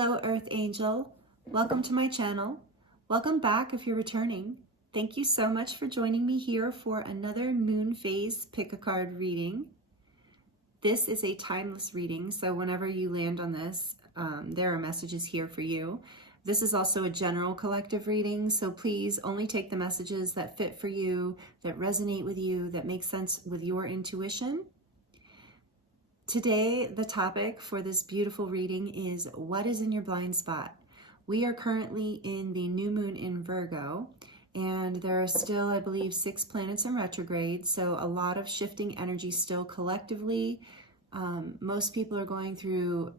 Hello, Earth Angel. Welcome to my channel. Welcome back if you're returning. Thank you so much for joining me here for another moon phase pick a card reading. This is a timeless reading, so whenever you land on this, there are messages here for you. This is also a general collective reading, so please only take the messages that fit for you, that resonate with you, that make sense with your intuition. Today, the topic for this beautiful reading is what is in your blind spot. We are currently in the new moon in Virgo, and there are still, I believe, 6 planets in retrograde, so a lot of shifting energy still collectively. Most people are going through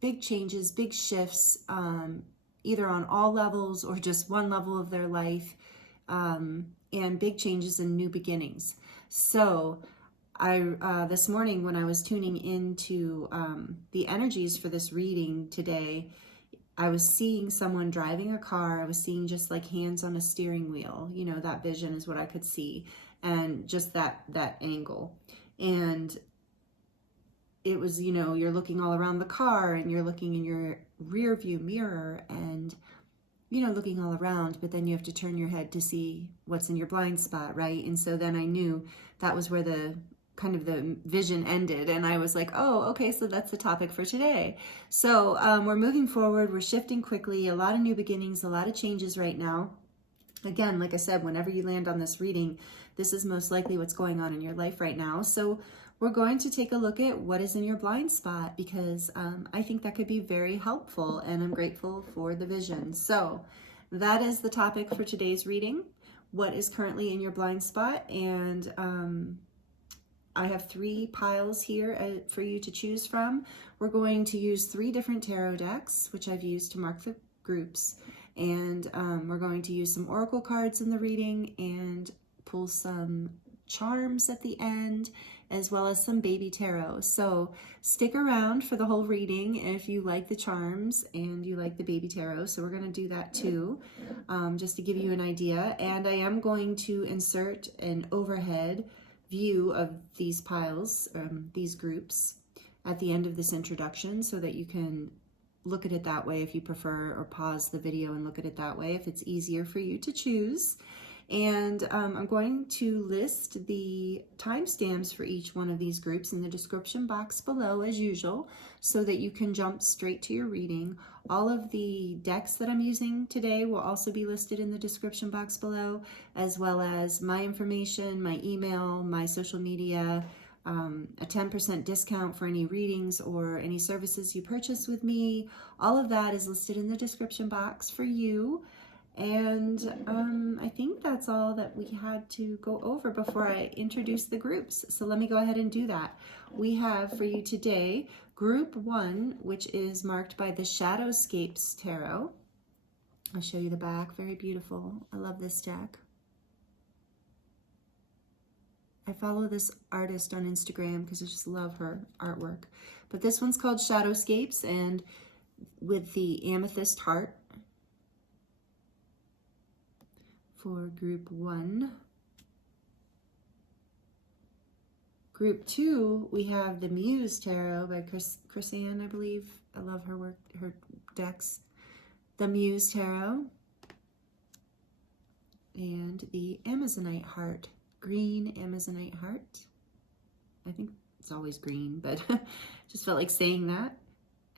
big changes, big shifts, either on all levels or just one level of their life, and big changes and new beginnings. So this morning when I was tuning into the energies for this reading today, I was seeing someone driving a car. I was seeing just like hands on a steering wheel. You know, that vision is what I could see, and just that angle. And it was, you know, you're looking all around the car and you're looking in your rear view mirror and, you know, looking all around, but then you have to turn your head to see what's in your blind spot, right? And so then I knew that was where the vision ended, and I was like, oh, okay, so that's the topic for today. So we're moving forward, we're shifting quickly, a lot of new beginnings, a lot of changes right now. Again, like I said, whenever you land on this reading, this is most likely what's going on in your life right now. So we're going to take a look at what is in your blind spot, because I think that could be very helpful, and I'm grateful for the vision. So that is the topic for today's reading, what is currently in your blind spot. And I have 3 piles here for you to choose from. We're going to use 3 different tarot decks, which I've used to mark the groups. And we're going to use some oracle cards in the reading and pull some charms at the end, as well as some baby tarot. So stick around for the whole reading if you like the charms and you like the baby tarot. So we're going to do that too, just to give you an idea. And I am going to insert an overhead view of these piles, these groups, at the end of this introduction, so that you can look at it that way if you prefer, or pause the video and look at it that way if it's easier for you to choose. And I'm going to list the timestamps for each one of these groups in the description box below, as usual, so that you can jump straight to your reading. All of the decks that I'm using today will also be listed in the description box below, as well as my information, my email, my social media, a 10% discount for any readings or any services you purchase with me. All of that is listed in the description box for you. And I think that's all that we had to go over before I introduce the groups. So let me go ahead and do that. We have for you today group 1, which is marked by the Shadowscapes Tarot. I'll show you the back. Very beautiful. I love this deck. I follow this artist on Instagram because I just love her artwork. But this one's called Shadowscapes, and with the amethyst heart for group 1. Group 2, we have the Muse Tarot by Chrisanne, I believe. I love her work, her decks. The Muse Tarot. And the Amazonite Heart, green Amazonite Heart. I think it's always green, but just felt like saying that.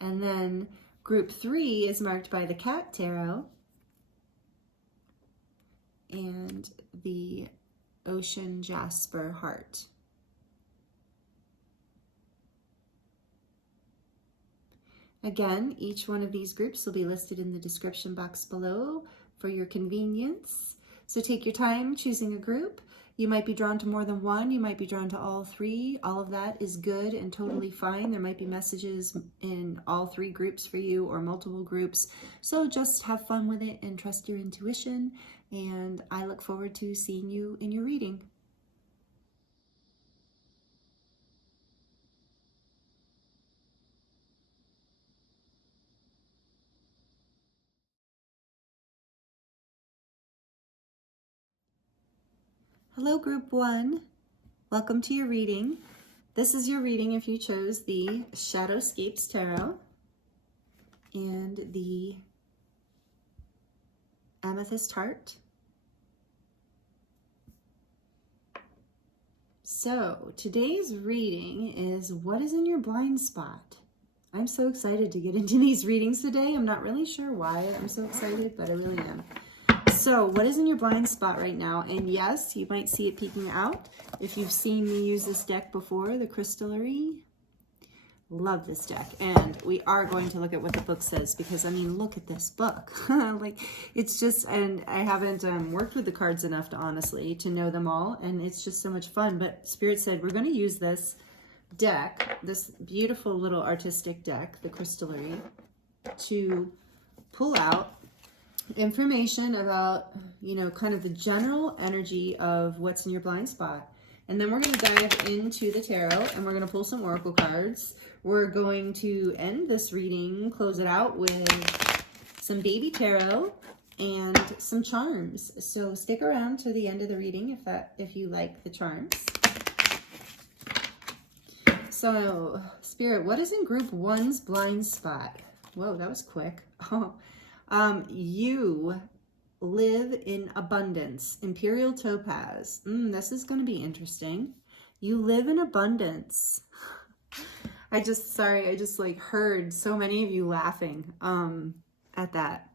And then group 3 is marked by the Cat Tarot and the Ocean Jasper Heart. Again, each one of these groups will be listed in the description box below for your convenience. So take your time choosing a group. You might be drawn to more than one, you might be drawn to all 3. All of that is good and totally fine. There might be messages in all 3 groups for you, or multiple groups. So just have fun with it and trust your intuition. And I look forward to seeing you in your reading. Hello, group 1. Welcome to your reading. This is your reading if you chose the Shadowscapes Tarot. and the Amethyst heart. So today's reading is what is in your blind spot? I'm so excited to get into these readings today. I'm not really sure why I'm so excited, but I really am. So what is in your blind spot right now? And yes, you might see it peeking out. If you've seen me use this deck before, the Crystallary, love this deck. And we are going to look at what the book says because, I mean, look at this book. Like, it's just, and I haven't worked with the cards enough to honestly to know them all. And it's just so much fun. But Spirit said, we're going to use this deck, this beautiful little artistic deck, the Crystallary, to pull out information about, you know, kind of the general energy of what's in your blind spot. And then we're going to dive into the tarot and we're going to pull some oracle cards. We're going to end this reading, close it out with some baby tarot and some charms. So stick around to the end of the reading if you like the charms. So, Spirit, what is in Group 1's blind spot? Whoa, that was quick. You live in abundance. Imperial Topaz. This is going to be interesting. You live in abundance. I just like heard so many of you laughing at that.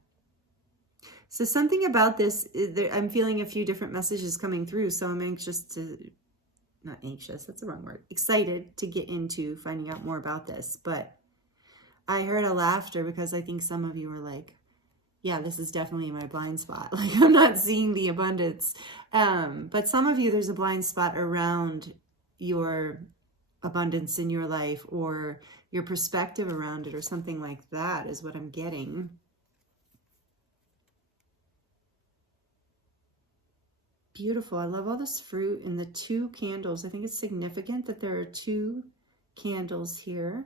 So something about this, I'm feeling a few different messages coming through. So I'm anxious to, not anxious, that's the wrong word, excited to get into finding out more about this. But I heard a laughter because I think some of you were like, yeah, this is definitely my blind spot. Like, I'm not seeing the abundance. But some of you, there's a blind spot around your abundance in your life or your perspective around it or something like that is what I'm getting. Beautiful. I love all this fruit and the 2 candles. I think it's significant that there are 2 candles here.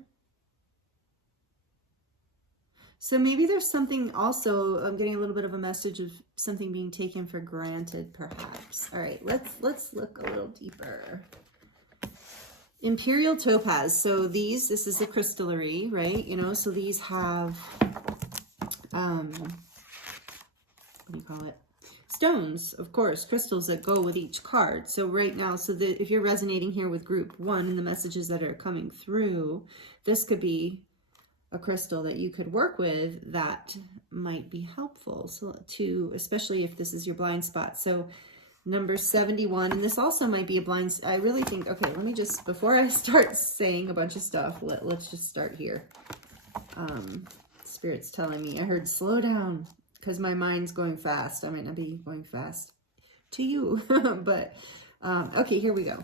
So maybe there's something also, I'm getting a little bit of a message of something being taken for granted, perhaps. All right, let's look a little deeper. Imperial Topaz. So this is the Crystallary, right? You know, so these have, what do you call it? Stones, of course, crystals that go with each card. So right now, if you're resonating here with Group 1 and the messages that are coming through, this could be a crystal that you could work with that might be helpful. So especially if this is your blind spot. So number 71, and this also might be a blind, I really think, okay, let me just, before I start saying a bunch of stuff, let's just start here. Spirit's telling me, I heard slow down because my mind's going fast. I might not be going fast to you, but okay, here we go.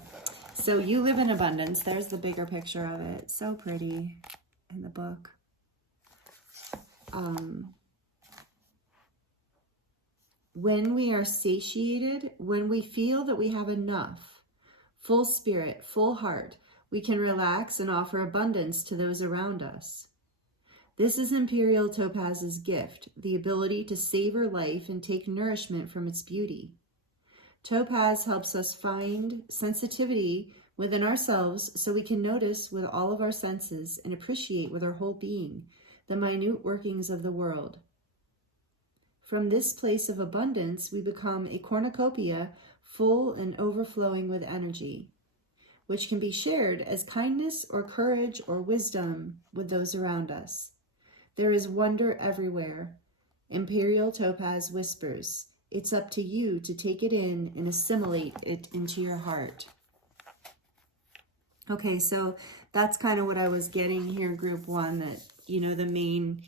So you live in abundance. There's the bigger picture of it. So pretty in the book. When we are satiated, when we feel that we have enough, full spirit, full heart, we can relax and offer abundance to those around us. This is Imperial Topaz's gift, the ability to savor life and take nourishment from its beauty. Topaz helps us find sensitivity within ourselves so we can notice with all of our senses and appreciate with our whole being the minute workings of the world. From this place of abundance, we become a cornucopia full and overflowing with energy, which can be shared as kindness or courage or wisdom with those around us. There is wonder everywhere. Imperial Topaz whispers, it's up to you to take it in and assimilate it into your heart. Okay, so that's kind of what I was getting here, Group 1, that, you know, the main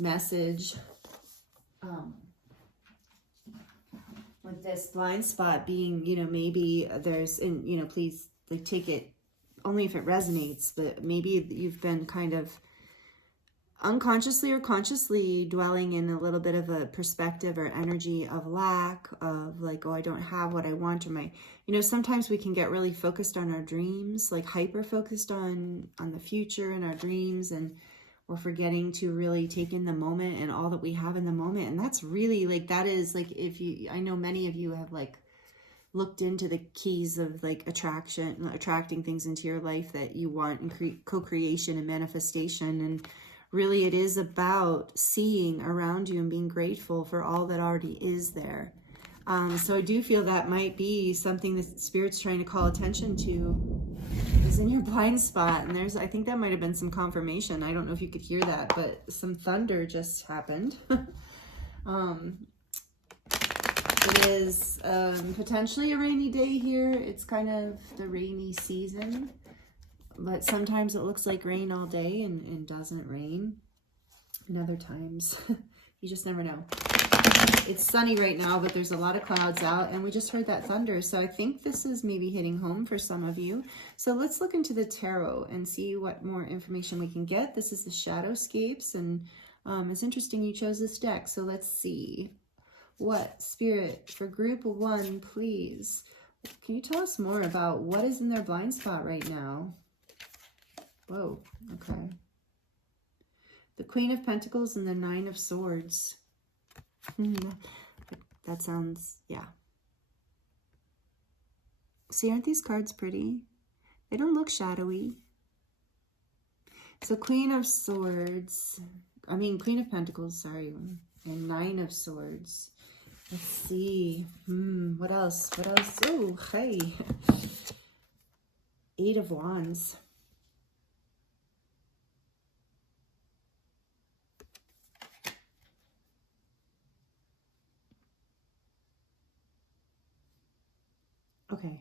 message with this blind spot being, you know, maybe there's, and, you know, please like take it only if it resonates, but maybe you've been kind of unconsciously or consciously dwelling in a little bit of a perspective or energy of lack, of like, oh, I don't have what I want, or my, you know, sometimes we can get really focused on our dreams, like hyper focused on the future and our dreams, and we're forgetting to really take in the moment and all that we have in the moment. And that's really like, that is like, if you, I know many of you have like looked into the keys of like attracting things into your life that you want, and co-creation and manifestation, and really it is about seeing around you and being grateful for all that already is there. So I do feel that might be something that Spirit's trying to call attention to, is in your blind spot. And I think that might have been some confirmation. I don't know if you could hear that, but some thunder just happened. It is potentially a rainy day here. It's kind of the rainy season, but sometimes it looks like rain all day and doesn't rain. And other times, you just never know. It's sunny right now, but there's a lot of clouds out, and we just heard that thunder. So I think this is maybe hitting home for some of you. So let's look into the tarot and see what more information we can get. This is the Shadowscapes, and it's interesting you chose this deck. So let's see. What, Spirit, for group 1, please. Can you tell us more about what is in their blind spot right now? Whoa, okay. The Queen of Pentacles and the 9 of Swords. That sounds, yeah. See, aren't these cards pretty? They don't look shadowy. So Queen of Swords, Queen of Pentacles, sorry, and 9 of Swords. Let's see. What else? What else? Oh, hey. 8 of Wands. Okay.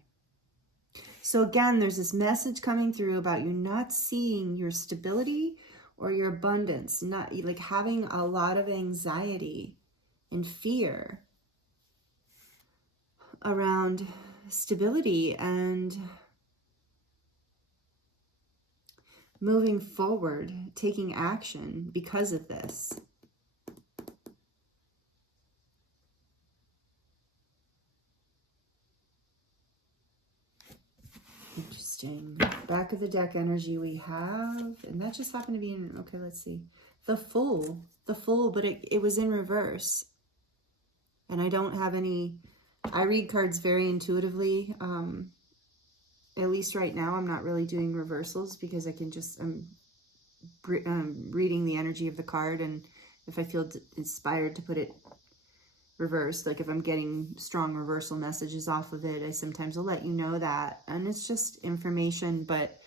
So again, there's this message coming through about you not seeing your stability or your abundance, not like having a lot of anxiety and fear around stability and moving forward, taking action because of this. Interesting. Back of the deck energy we have, and that just happened to be in, okay, let's see. The Fool, but it was in reverse. And I don't have any, I read cards very intuitively. At least right now, I'm not really doing reversals because I can just, I'm reading the energy of the card, and if I feel inspired to put it reversed, like if I'm getting strong reversal messages off of it, I sometimes will let you know that, and it's just information. But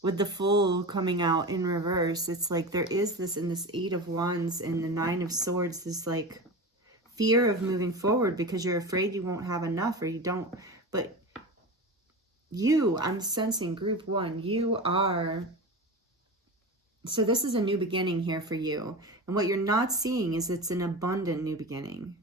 with the Fool coming out in reverse, it's like there is this in this 8 of Wands and the 9 of Swords, this like fear of moving forward because you're afraid you won't have enough, or you don't. But you, I'm sensing group 1, you are, so this is a new beginning here for you. And what you're not seeing is it's an abundant new beginning.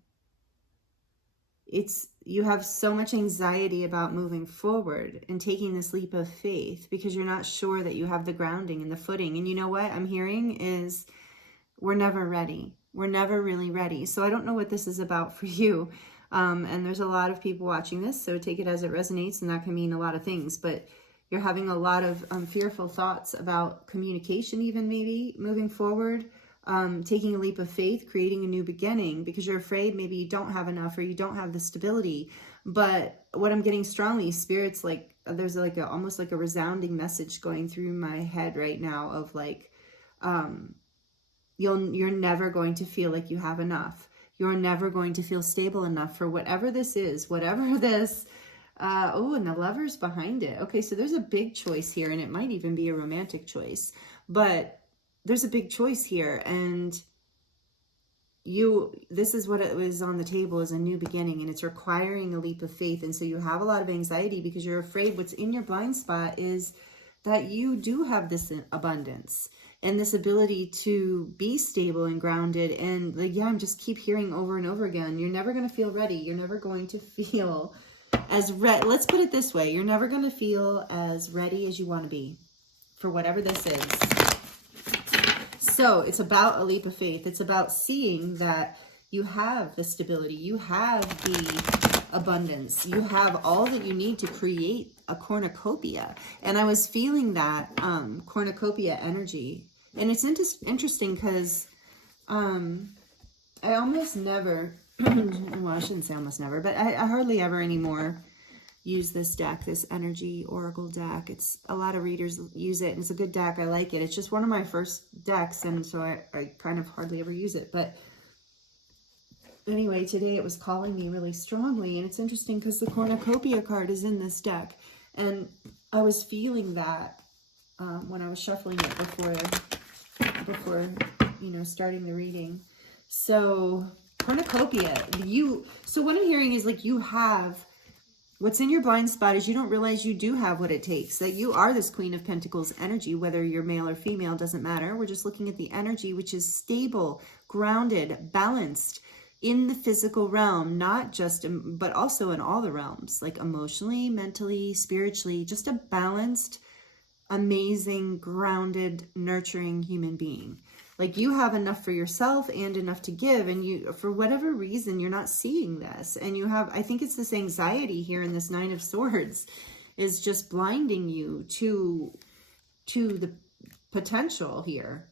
You have so much anxiety about moving forward and taking this leap of faith because you're not sure that you have the grounding and the footing. And you know what I'm hearing is we're never ready. We're never really ready. So I don't know what this is about for you. And there's a lot of people watching this, so take it as it resonates, and that can mean a lot of things. But you're having a lot of fearful thoughts about communication, even maybe moving forward. Taking a leap of faith, creating a new beginning, because you're afraid maybe you don't have enough or you don't have the stability. But what I'm getting strongly, Spirit's like, there's like almost like a resounding message going through my head right now of like, you're never going to feel like you have enough. You're never going to feel stable enough for whatever this is, whatever this, oh, and the Lover's behind it. Okay, so there's a big choice here, and it might even be a romantic choice, but there's a big choice here, and this is what it was on the table, is a new beginning, and it's requiring a leap of faith. And so you have a lot of anxiety because you're afraid what's in your blind spot is that you do have this abundance and this ability to be stable and grounded. And like, yeah, I'm just keep hearing over and over again, you're never going to feel ready. You're never going to feel as ready. Let's put it this way. You're never going to feel as ready as you want to be for whatever this is. So it's about a leap of faith. It's about seeing that you have the stability, you have the abundance, you have all that you need to create a cornucopia. And I was feeling that cornucopia energy. And it's interesting because I almost never, well, I shouldn't say almost never, but I hardly ever anymore use this deck, this energy oracle deck. It's a lot of readers use it, and it's a good deck. I like it. It's just one of my first decks, and so I kind of hardly ever use it. But anyway, today it was calling me really strongly, and it's interesting because the cornucopia card is in this deck, and I was feeling that when I was shuffling it before starting the reading. So cornucopia, so what I'm hearing is like you have, what's in your blind spot is you don't realize you do have what it takes, that you are this Queen of Pentacles energy, whether you're male or female, doesn't matter. We're just looking at the energy, which is stable, grounded, balanced in the physical realm, not just, but also in all the realms, like emotionally, mentally, spiritually, just a balanced, amazing, grounded, nurturing human being. Like you have enough for yourself and enough to give, and you, for whatever reason, you're not seeing this. And you have, I think it's this anxiety here in this Nine of Swords is just blinding you to the potential here.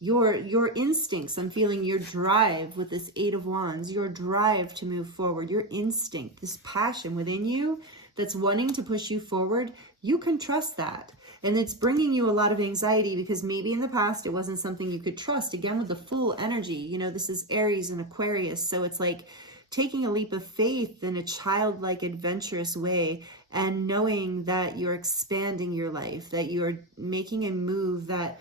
Your instincts, I'm feeling your drive with this Eight of Wands, your drive to move forward, your instinct, this passion within you that's wanting to push you forward, you can trust that. And it's bringing you a lot of anxiety because maybe in the past it wasn't something you could trust. Again, with the Fool energy, you know, this is Aries and Aquarius. So it's like taking a leap of faith in a childlike, adventurous way and knowing that you're expanding your life, that you're making a move that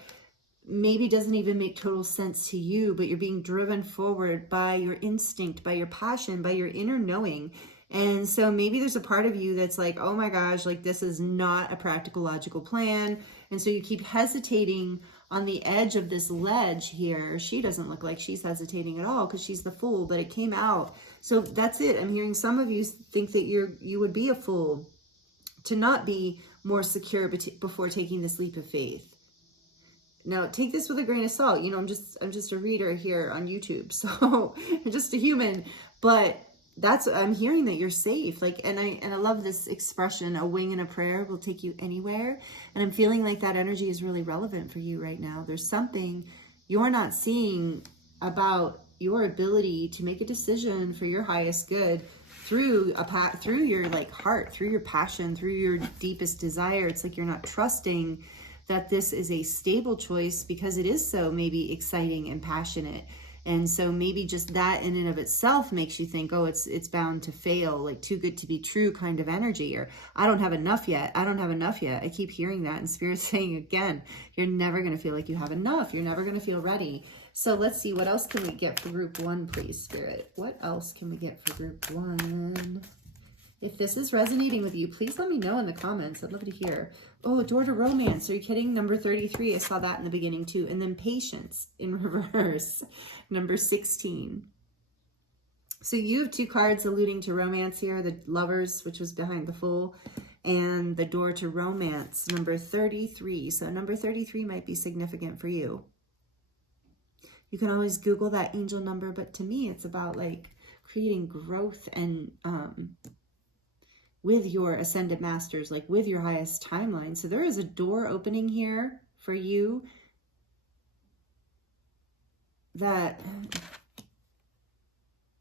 maybe doesn't even make total sense to you, but you're being driven forward by your instinct, by your passion, by your inner knowing. And so maybe there's a part of you that's like, oh my gosh, like this is not a practical, logical plan. And so you keep hesitating on the edge of this ledge here. She doesn't look like she's hesitating at all because she's the Fool, but it came out. So that's it. I'm hearing some of you think that you would be a fool to not be more secure before taking this leap of faith. Now, take this with a grain of salt. You know, I'm just a reader here on YouTube, so I'm just a human. But I'm hearing that you're safe. Like, and I love this expression, a wing and a prayer will take you anywhere. And I'm feeling like that energy is really relevant for you right now. There's something you're not seeing about your ability to make a decision for your highest good through your like heart, through your passion, through your deepest desire. It's like you're not trusting that this is a stable choice because it is so maybe exciting and passionate. And so maybe just that in and of itself makes you think, oh, it's bound to fail, like too good to be true kind of energy, or I don't have enough yet. I don't have enough yet. I keep hearing that, and Spirit's saying again, you're never going to feel like you have enough. You're never going to feel ready. So let's see, what else can we get for group one, please, Spirit? What else can we get for group one? If this is resonating with you, please let me know in the comments. I'd love to hear. Oh, Door to Romance. Are you kidding? Number 33. I saw that in the beginning too. And then Patience in reverse. Number 16. So you have two cards alluding to romance here. The Lovers, which was behind the Fool, and the Door to Romance, number 33. So number 33 might be significant for you. You can always Google that angel number, but to me, it's about like creating growth and with your ascended masters, like with your highest timeline. So there is a door opening here for you that,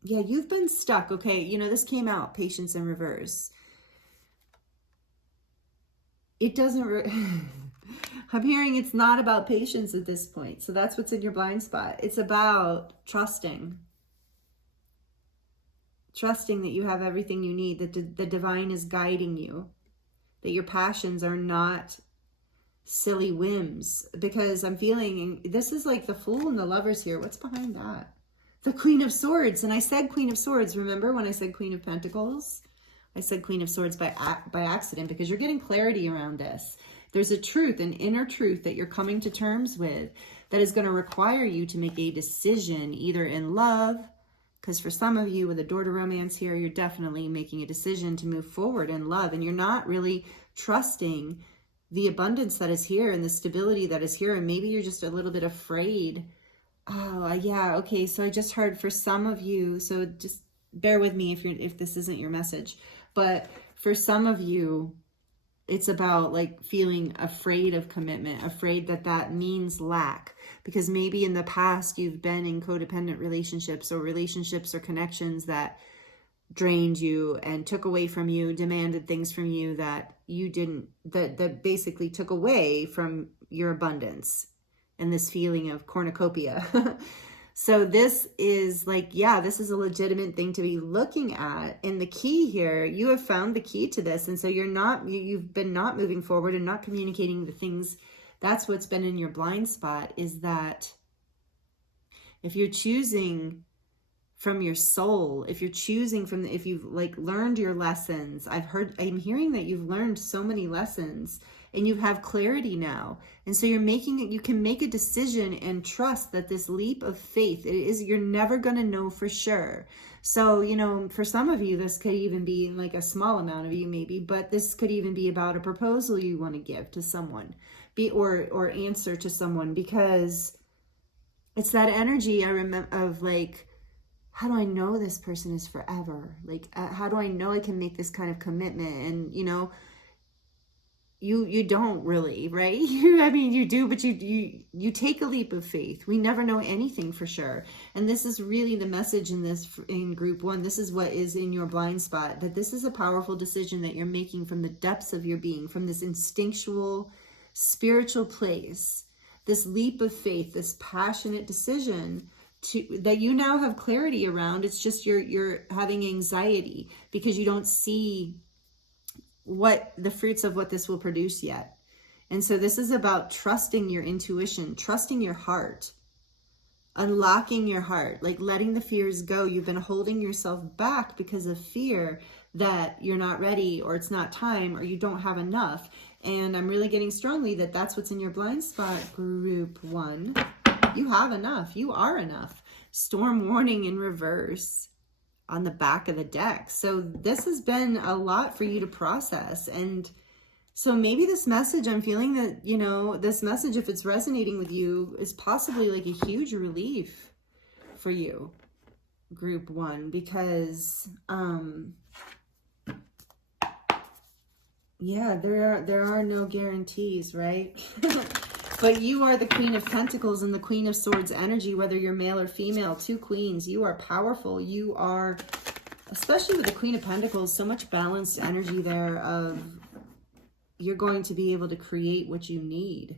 yeah, you've been stuck. Okay, you know, this came out, Patience in reverse. It doesn't, I'm hearing it's not about patience at this point. So that's what's in your blind spot. It's about trusting. Trusting that you have everything you need, that the divine is guiding you, that your passions are not silly whims. Because I'm feeling, this is like the Fool and the Lovers here. What's behind that? The Queen of Swords. And I said Queen of Swords. Remember when I said Queen of Pentacles? I said Queen of Swords by accident because you're getting clarity around this. There's a truth, an inner truth that you're coming to terms with that is going to require you to make a decision either in love, because for some of you with a Door to Romance here, you're definitely making a decision to move forward in love, and you're not really trusting the abundance that is here and the stability that is here, and maybe you're just a little bit afraid. Oh, yeah, okay, so I just heard for some of you, so just bear with me if this isn't your message, but for some of you, it's about like feeling afraid of commitment, afraid that that means lack, because maybe in the past you've been in codependent relationships or connections that drained you and took away from you, demanded things from you that you didn't, that basically took away from your abundance and this feeling of cornucopia. So this is like, yeah, this is a legitimate thing to be looking at. And the key here, you have found the key to this. And so you've been not moving forward and not communicating the things. That's what's been in your blind spot, is that if you're choosing from your soul, if you're choosing from, if you've like learned your lessons, I'm hearing that you've learned so many lessons and you have clarity now. And so you can make a decision and trust that this leap of faith, you're never going to know for sure. So, you know, for some of you, this could even be like a small amount of you maybe, but this could even be about a proposal you want to give to someone, or answer to someone, because it's that energy I remember of like, how do I know this person is forever? Like, how do I know I can make this kind of commitment? And, you know, you don't really, right? I mean, you do, but you take a leap of faith. We never know anything for sure. And this is really the message in group 1. This is what is in your blind spot, that this is a powerful decision that you're making from the depths of your being, from this instinctual, spiritual place, this leap of faith, this passionate decision that you now have clarity around. It's just you're having anxiety because you don't see what the fruits of what this will produce yet. And so this is about trusting your intuition, trusting your heart, unlocking your heart, like letting the fears go. You've been holding yourself back because of fear that you're not ready, or it's not time, or you don't have enough. And I'm really getting strongly that that's what's in your blind spot, group 1. You have enough. You are enough. Storm warning in reverse on the back of the deck. So this has been a lot for you to process. And so maybe this message, I'm feeling that, you know, this message, if it's resonating with you, is possibly like a huge relief for you, group 1, because, yeah, there are no guarantees, right? But you are the Queen of Pentacles and the Queen of Swords energy, whether you're male or female, 2 queens. You are powerful. You are, especially with the Queen of Pentacles, so much balanced energy there of you're going to be able to create what you need.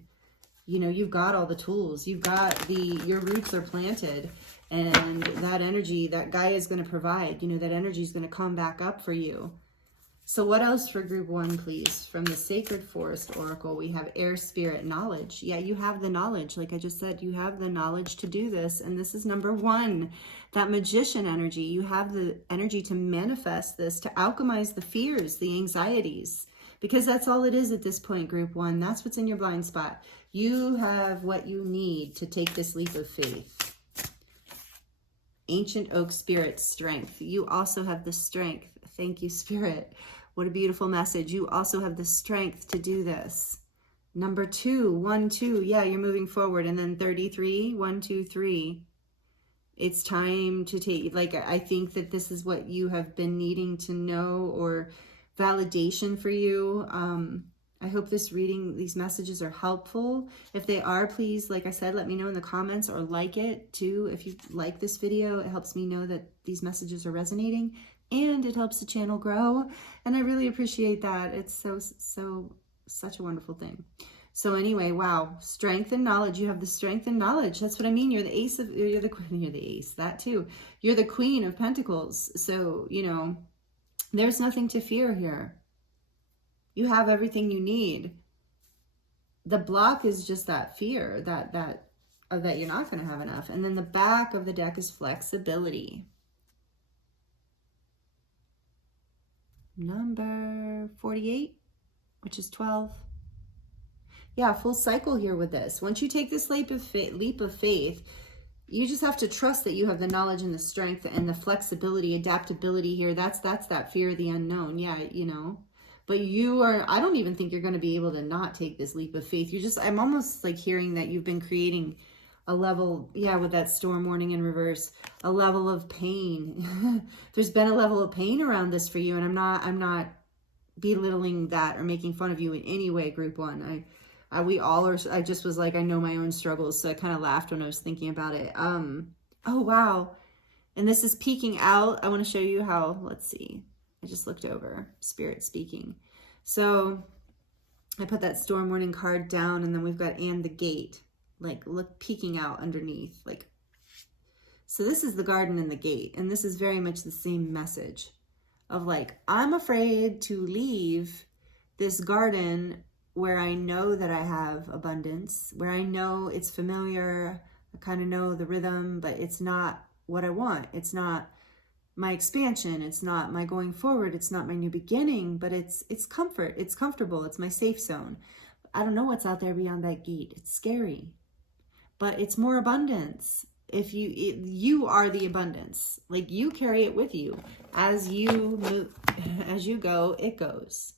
You know, you've got all the tools. You've got your roots are planted, and that energy, that Gaia is going to provide, you know, that energy is going to come back up for you. So what else for group 1, please? From the Sacred Forest Oracle, we have air, spirit, knowledge. Yeah, you have the knowledge. Like I just said, you have the knowledge to do this. And this is number 1, that magician energy. You have the energy to manifest this, to alchemize the fears, the anxieties, because that's all it is at this point, group 1. That's what's in your blind spot. You have what you need to take this leap of faith. Ancient Oak Spirit, strength. You also have the strength. Thank you, Spirit. What a beautiful message. You also have the strength to do this. Number 2, 1, 2. Yeah, you're moving forward. And then 33, 1, 2, 3. It's time to take, like, I think that this is what you have been needing to know, or validation for you. I hope this reading, these messages are helpful. If they are, please, like I said, let me know in the comments, or like it too. If you like this video, it helps me know that these messages are resonating, and it helps the channel grow. And I really appreciate that. It's such a wonderful thing. So anyway, wow, strength and knowledge. You have the strength and knowledge. That's what I mean. You're the ace, that too. You're the Queen of Pentacles. So, you know, there's nothing to fear here. You have everything you need. The block is just that fear that you're not going to have enough. And then the back of the deck is flexibility. Number 48, which is 12. Yeah, full cycle here with this. Once you take this leap of faith, you just have to trust that you have the knowledge and the strength and the flexibility, adaptability here. That's that fear of the unknown. Yeah, you know. But I don't even think you're going to be able to not take this leap of faith. I'm almost like hearing that you've been creating a level, yeah, with that storm warning in reverse, a level of pain. There's been a level of pain around this for you, and I'm not belittling that or making fun of you in any way, group 1. We all are. I just was like, I know my own struggles, so I kind of laughed when I was thinking about it. Oh wow, And this is peeking out. I want to show you how, let's see. I just looked over, Spirit speaking. So I put that storm warning card down, and then we've got and the gate, like look, peeking out underneath. Like, so this is the garden and the gate. And this is very much the same message of like, I'm afraid to leave this garden where I know that I have abundance, where I know it's familiar. I kind of know the rhythm, but it's not what I want. It's not my expansion. It's not my going forward. It's not my new beginning, but it's comfort. It's comfortable. It's my safe zone. I don't know what's out there beyond that gate. It's scary, but it's more abundance. If you are the abundance, like you carry it with you as you move, as you go, it goes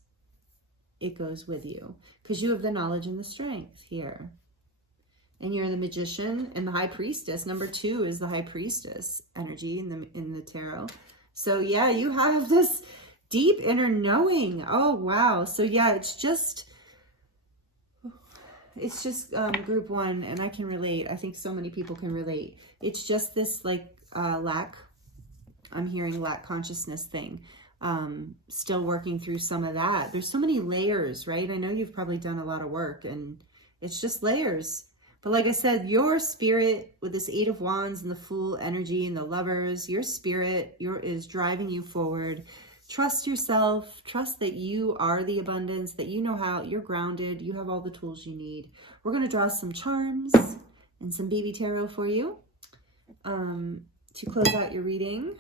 with you because you have the knowledge and the strength here. And you're the magician and the high priestess. Number 2 is the high priestess energy in the tarot. So yeah, you have this deep inner knowing. Oh, wow. So yeah, it's just group 1, and I can relate. I think so many people can relate. It's just this like lack. I'm hearing lack consciousness thing. Still working through some of that. There's so many layers, right? I know you've probably done a lot of work, and it's just layers. But like I said, your spirit with this 8 of Wands and the Fool energy and the Lovers, your spirit is driving you forward. Trust yourself. Trust that you are the abundance, that you know how, you're grounded. You have all the tools you need. We're going to draw some charms and some baby tarot for you to close out your reading.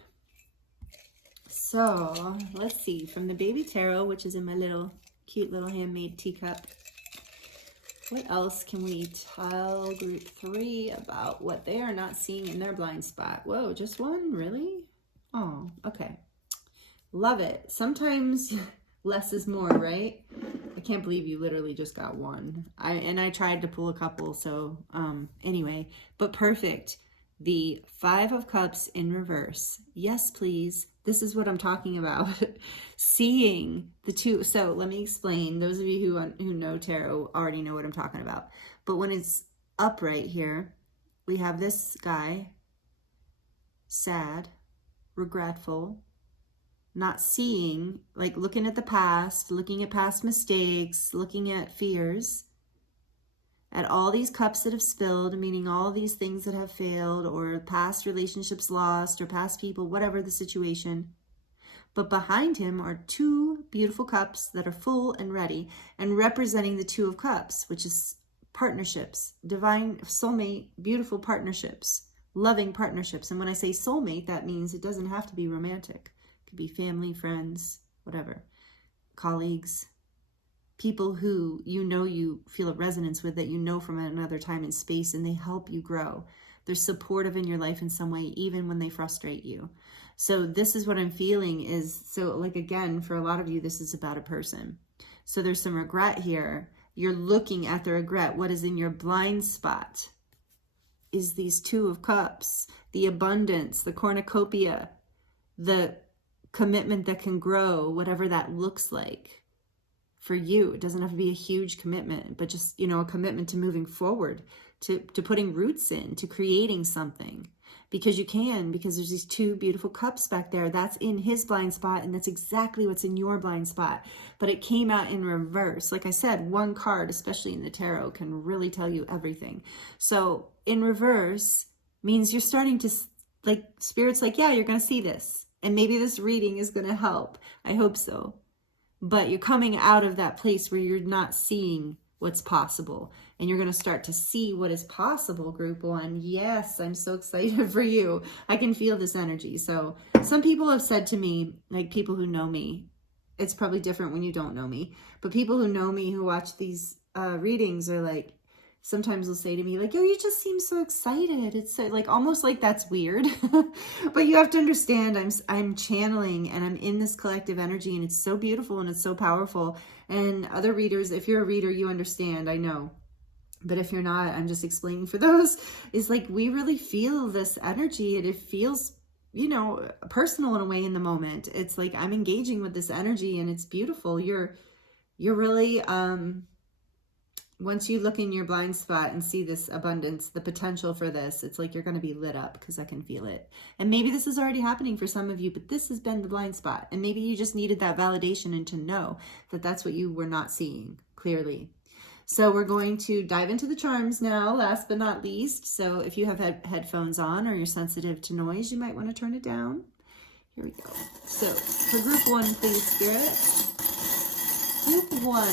So let's see, from the baby tarot, which is in my little cute little handmade teacup. What else can we tell group 3 about what they are not seeing in their blind spot? Whoa, just one? Really? Oh, okay. Love it. Sometimes less is more, right? I can't believe you literally just got one. I tried to pull a couple, so anyway, but perfect. The 5 of Cups in reverse. Yes, please. This is what I'm talking about. Seeing the 2. So let me explain. Those of you who know tarot already know what I'm talking about. But when it's upright here, we have this guy, sad, regretful, not seeing, like looking at the past, looking at past mistakes, looking at fears, at all these cups that have spilled, meaning all these things that have failed, or past relationships lost, or past people, whatever the situation. But behind him are 2 beautiful cups that are full and ready, and representing the 2 of Cups, which is partnerships, divine soulmate, beautiful partnerships, loving partnerships. And when I say soulmate, that means it doesn't have to be romantic. It could be family, friends, whatever, colleagues, people who you feel a resonance with, that you know from another time and space, and they help you grow. They're supportive in your life in some way, even when they frustrate you. So this is what I'm feeling is, so like again, for a lot of you, this is about a person. So there's some regret here. You're looking at the regret. What is in your blind spot is these 2 of Cups, the abundance, the cornucopia, the commitment that can grow, whatever that looks like. For you, it doesn't have to be a huge commitment, but just, a commitment to moving forward, to putting roots in, to creating something, because there's these 2 beautiful cups back there. That's in his blind spot, and that's exactly what's in your blind spot. But it came out in reverse. Like I said, one card, especially in the tarot, can really tell you everything. So in reverse means you're starting to, like, Spirit's like, yeah, you're going to see this. And maybe this reading is going to help. I hope so. But you're coming out of that place where you're not seeing what's possible, and you're going to start to see what is possible, group 1. Yes, I'm so excited for you. I can feel this energy. So some people have said to me, like people who know me, it's probably different when you don't know me, but people who know me, who watch these readings, are like, sometimes they'll say to me like, oh, you just seem so excited. It's so, like almost like that's weird. But you have to understand, I'm channeling, and I'm in this collective energy, and it's so beautiful and it's so powerful. And other readers, if you're a reader, you understand, I know. But if you're not, I'm just explaining for those. It's like we really feel this energy, and it feels, personal in a way in the moment. It's like I'm engaging with this energy, and it's beautiful. You're really once you look in your blind spot and see this abundance, the potential for this, it's like you're going to be lit up because I can feel it. And maybe this is already happening for some of you, but this has been the blind spot. And maybe you just needed that validation and to know that that's what you were not seeing clearly. So we're going to dive into the charms now, last but not least. So if you have headphones on or you're sensitive to noise, you might want to turn it down. Here we go. So for group 1, please, Spirit. Group 1.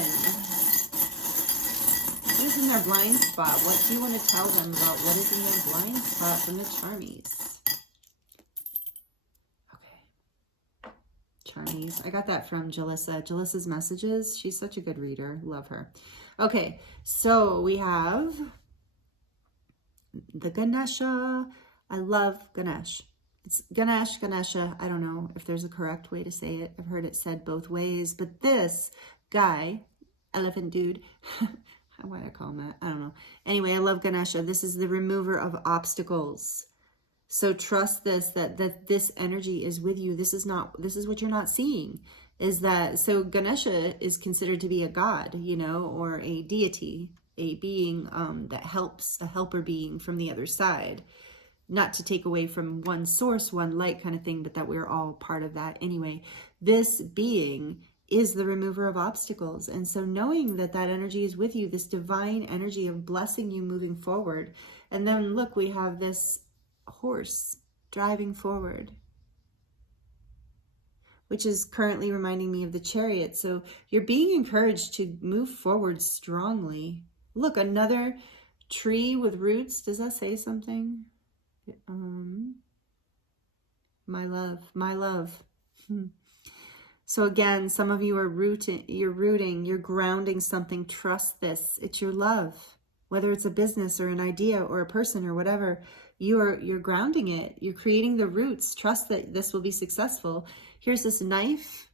What is in their blind spot? What do you want to tell them about what is in their blind spot from the Charmies? Okay. Charmies. I got that from Jalissa. Jalissa's messages. She's such a good reader. Love her. Okay. So we have the Ganesha. I love Ganesh. It's Ganesh, Ganesha. I don't know if there's a correct way to say it. I've heard it said both ways. But this guy, elephant dude, why I call him that, I don't know. Anyway, I love Ganesha. This is the remover of obstacles. So trust this, that this energy is with you. This is what you're not seeing. Is that, so Ganesha is considered to be a god, you know, or a deity, a being that helps, a helper being from the other side. Not to take away from one source, one light kind of thing, but that we're all part of that anyway. This being is the remover of obstacles. And so knowing that that energy is with you, this divine energy of blessing you moving forward. And then look, we have this horse driving forward, which is currently reminding me of the Chariot. So you're being encouraged to move forward strongly. Look, another tree with roots. Does that say something? My love. So again, some of you are rooting, you're grounding something. Trust this. It's your love. Whether it's a business or an idea or a person or whatever, you're grounding it. You're creating the roots. Trust that this will be successful. Here's this knife,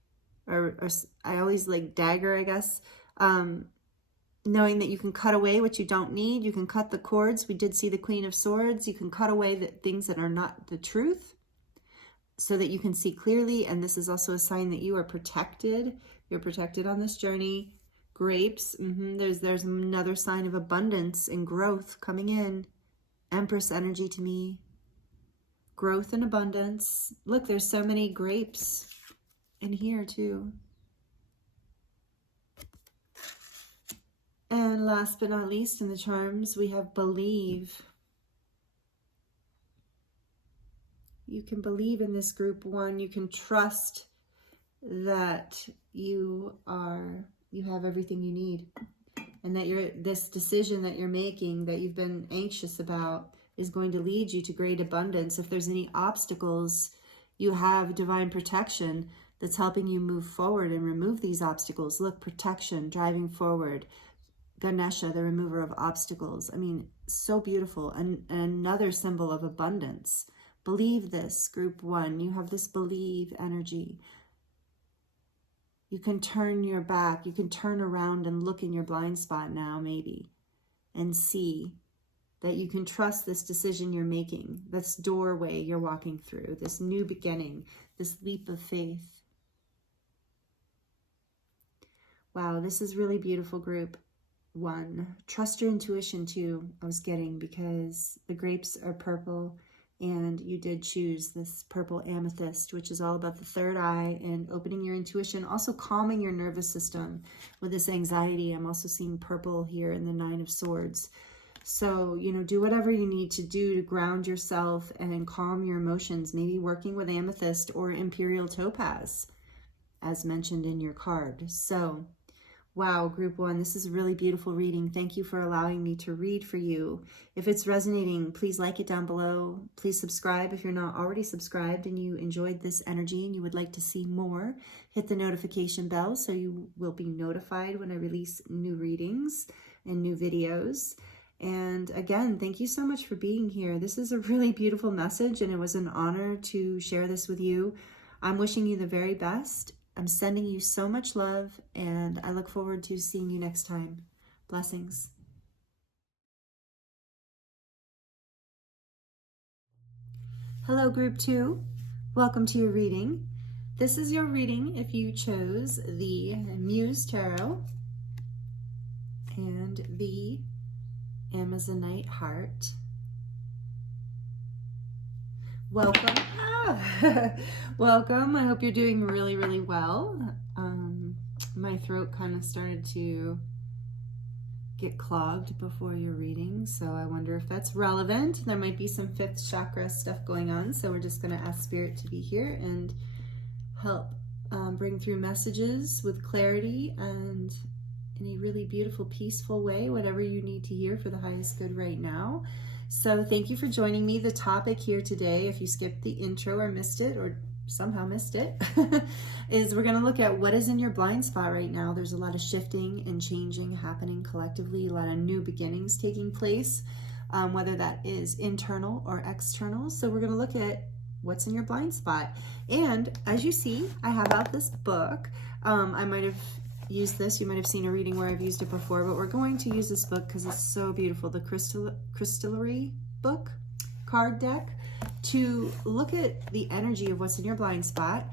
or I always like dagger, I guess. Knowing that you can cut away what you don't need. You can cut the cords. We did see the Queen of Swords. You can cut away the things that are not the truth so that you can see clearly. And this is also a sign that you are protected. You're protected on this journey. Grapes. There's another sign of abundance and growth coming in. Empress energy to me. Growth and abundance. Look, there's so many grapes in here too. And last but not least, in the charms, we have believe. You can believe in this group 1. You can trust that you have everything you need. And that this decision that you're making, that you've been anxious about, is going to lead you to great abundance. If there's any obstacles, you have divine protection that's helping you move forward and remove these obstacles. Look, protection, driving forward. Ganesha, the remover of obstacles. I mean, so beautiful. And another symbol of abundance. Believe this, group 1. You have this believe energy. You can turn your back. You can turn around and look in your blind spot now, maybe, and see that you can trust this decision you're making, this doorway you're walking through, this new beginning, this leap of faith. Wow, this is really beautiful, group 1. Trust your intuition too, I was getting, because the grapes are purple and you did choose this purple amethyst, which is all about the third eye and opening your intuition, also calming your nervous system with this anxiety. I'm also seeing purple here in the 9 of Swords. So, you know, do whatever you need to do to ground yourself and calm your emotions, maybe working with amethyst or imperial topaz, as mentioned in your card. So, wow, group 1, this is a really beautiful reading. Thank you for allowing me to read for you. If it's resonating, please like it down below. Please subscribe if you're not already subscribed and you enjoyed this energy and you would like to see more. Hit the notification bell so you will be notified when I release new readings and new videos. And again, thank you so much for being here. This is a really beautiful message and it was an honor to share this with you. I'm wishing you the very best. I'm sending you so much love, and I look forward to seeing you next time. Blessings. Hello, group 2. Welcome to your reading. This is your reading if you chose the Muse Tarot. and the Amazonite heart. Welcome. Welcome. I hope you're doing really, really well. My throat kind of started to get clogged before your reading, so I wonder if that's relevant. There might be some 5th chakra stuff going on, so we're just going to ask Spirit to be here and help bring through messages with clarity and in a really beautiful, peaceful way, whatever you need to hear for the highest good right now. So thank you for joining me. The topic here today, if you skipped the intro or missed it or somehow missed it, is we're going to look at what is in your blind spot right now. There's a lot of shifting and changing happening collectively, a lot of new beginnings taking place, whether that is internal or external. So we're going to look at what's in your blind spot. And as you see, I have out this book. I might have used this. You might have seen a reading where I've used it before, but we're going to use this book because it's so beautiful. The Crystallary book card deck, to look at the energy of what's in your blind spot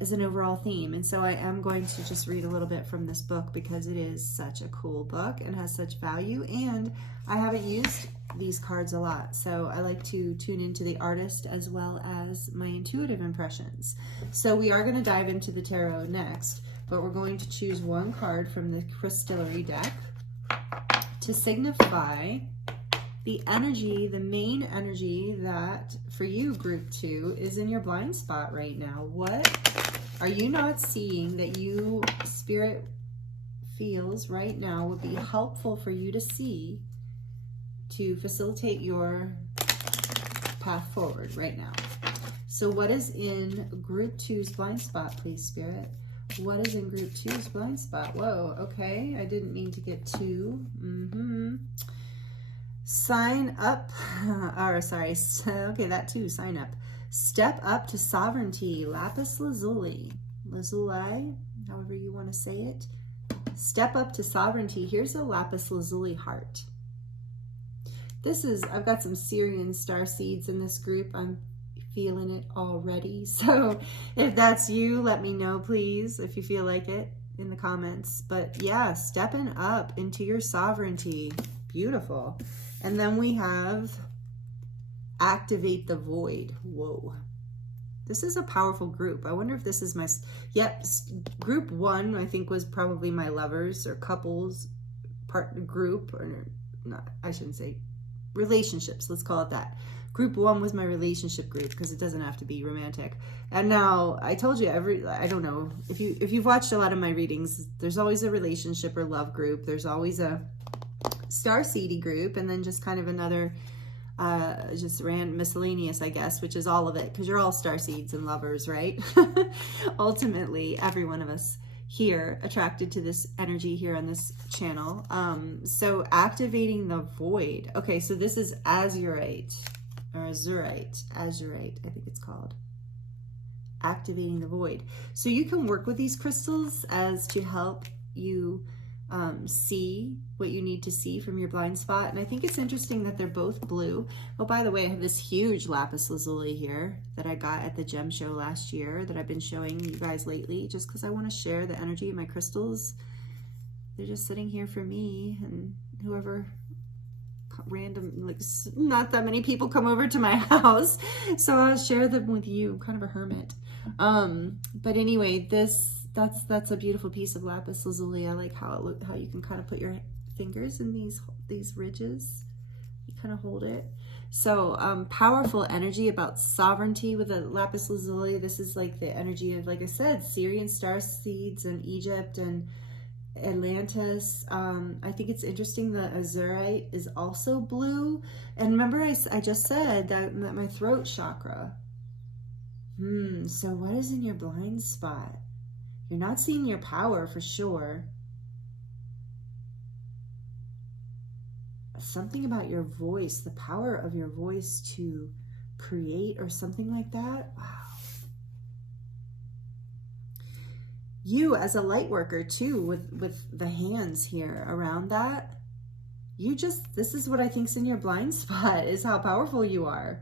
as an overall theme. And so I am going to just read a little bit from this book because it is such a cool book and has such value, and I haven't used these cards a lot, so I like to tune into the artist as well as my intuitive impressions. So we are going to dive into the tarot next, but we're going to choose one card from the Crystallary deck to signify the energy, the main energy that for you, group 2, is in your blind spot right now. What are you not seeing that you, Spirit, feels right now would be helpful for you to see to facilitate your path forward right now? So what is in group 2's blind spot, please, Spirit? What is in group 2's blind spot? Whoa, okay. I didn't mean to get 2. Sign up, or sorry, okay, that too, sign up. Step up to sovereignty, lapis lazuli, however you want to say it. Step up to sovereignty. Here's a lapis lazuli heart. This is, I've got some Syrian star seeds in this group. I'm feeling it already. So if that's you, let me know, please, if you feel like it in the comments. But yeah, stepping up into your sovereignty. Beautiful. And then we have activate the void. Whoa. This is a powerful group. I wonder if this is my, yep, group 1, I think, was probably my lovers or couples group, or not, I shouldn't say relationships, let's call it that. Group 1 was my relationship group because it doesn't have to be romantic. And now I told you, I don't know, if you've watched a lot of my readings, there's always a relationship or love group. There's always a starseedy group, and then just kind of another just random miscellaneous, I guess, which is all of it, because you're all starseeds and lovers, right? Ultimately, every one of us here attracted to this energy here on this channel. So activating the void. Okay, so this is azurite, or azurite, I think it's called. Activating the void. So you can work with these crystals as to help you see what you need to see from your blind spot. And I think it's interesting that they're both blue. Oh, by the way, I have this huge lapis lazuli here that I got at the gem show last year that I've been showing you guys lately, just because I want to share the energy of my crystals. They're just sitting here for me and whoever random, like, not that many people come over to my house, so I'll share them with you. I'm kind of a hermit. But anyway, that's a beautiful piece of lapis lazuli. I like how you can kind of put your fingers in these ridges. You kind of hold it. So powerful energy about sovereignty with the lapis lazuli. This is like the energy of, like I said, Syrian star seeds and Egypt and Atlantis. I think it's interesting that azurite is also blue. And remember, I just said that my throat chakra. So what is in your blind spot? You're not seeing your power for sure. Something about your voice, the power of your voice to create or something like that. Wow. You as a light worker too, with the hands here around that, this is what I think's in your blind spot, is how powerful you are.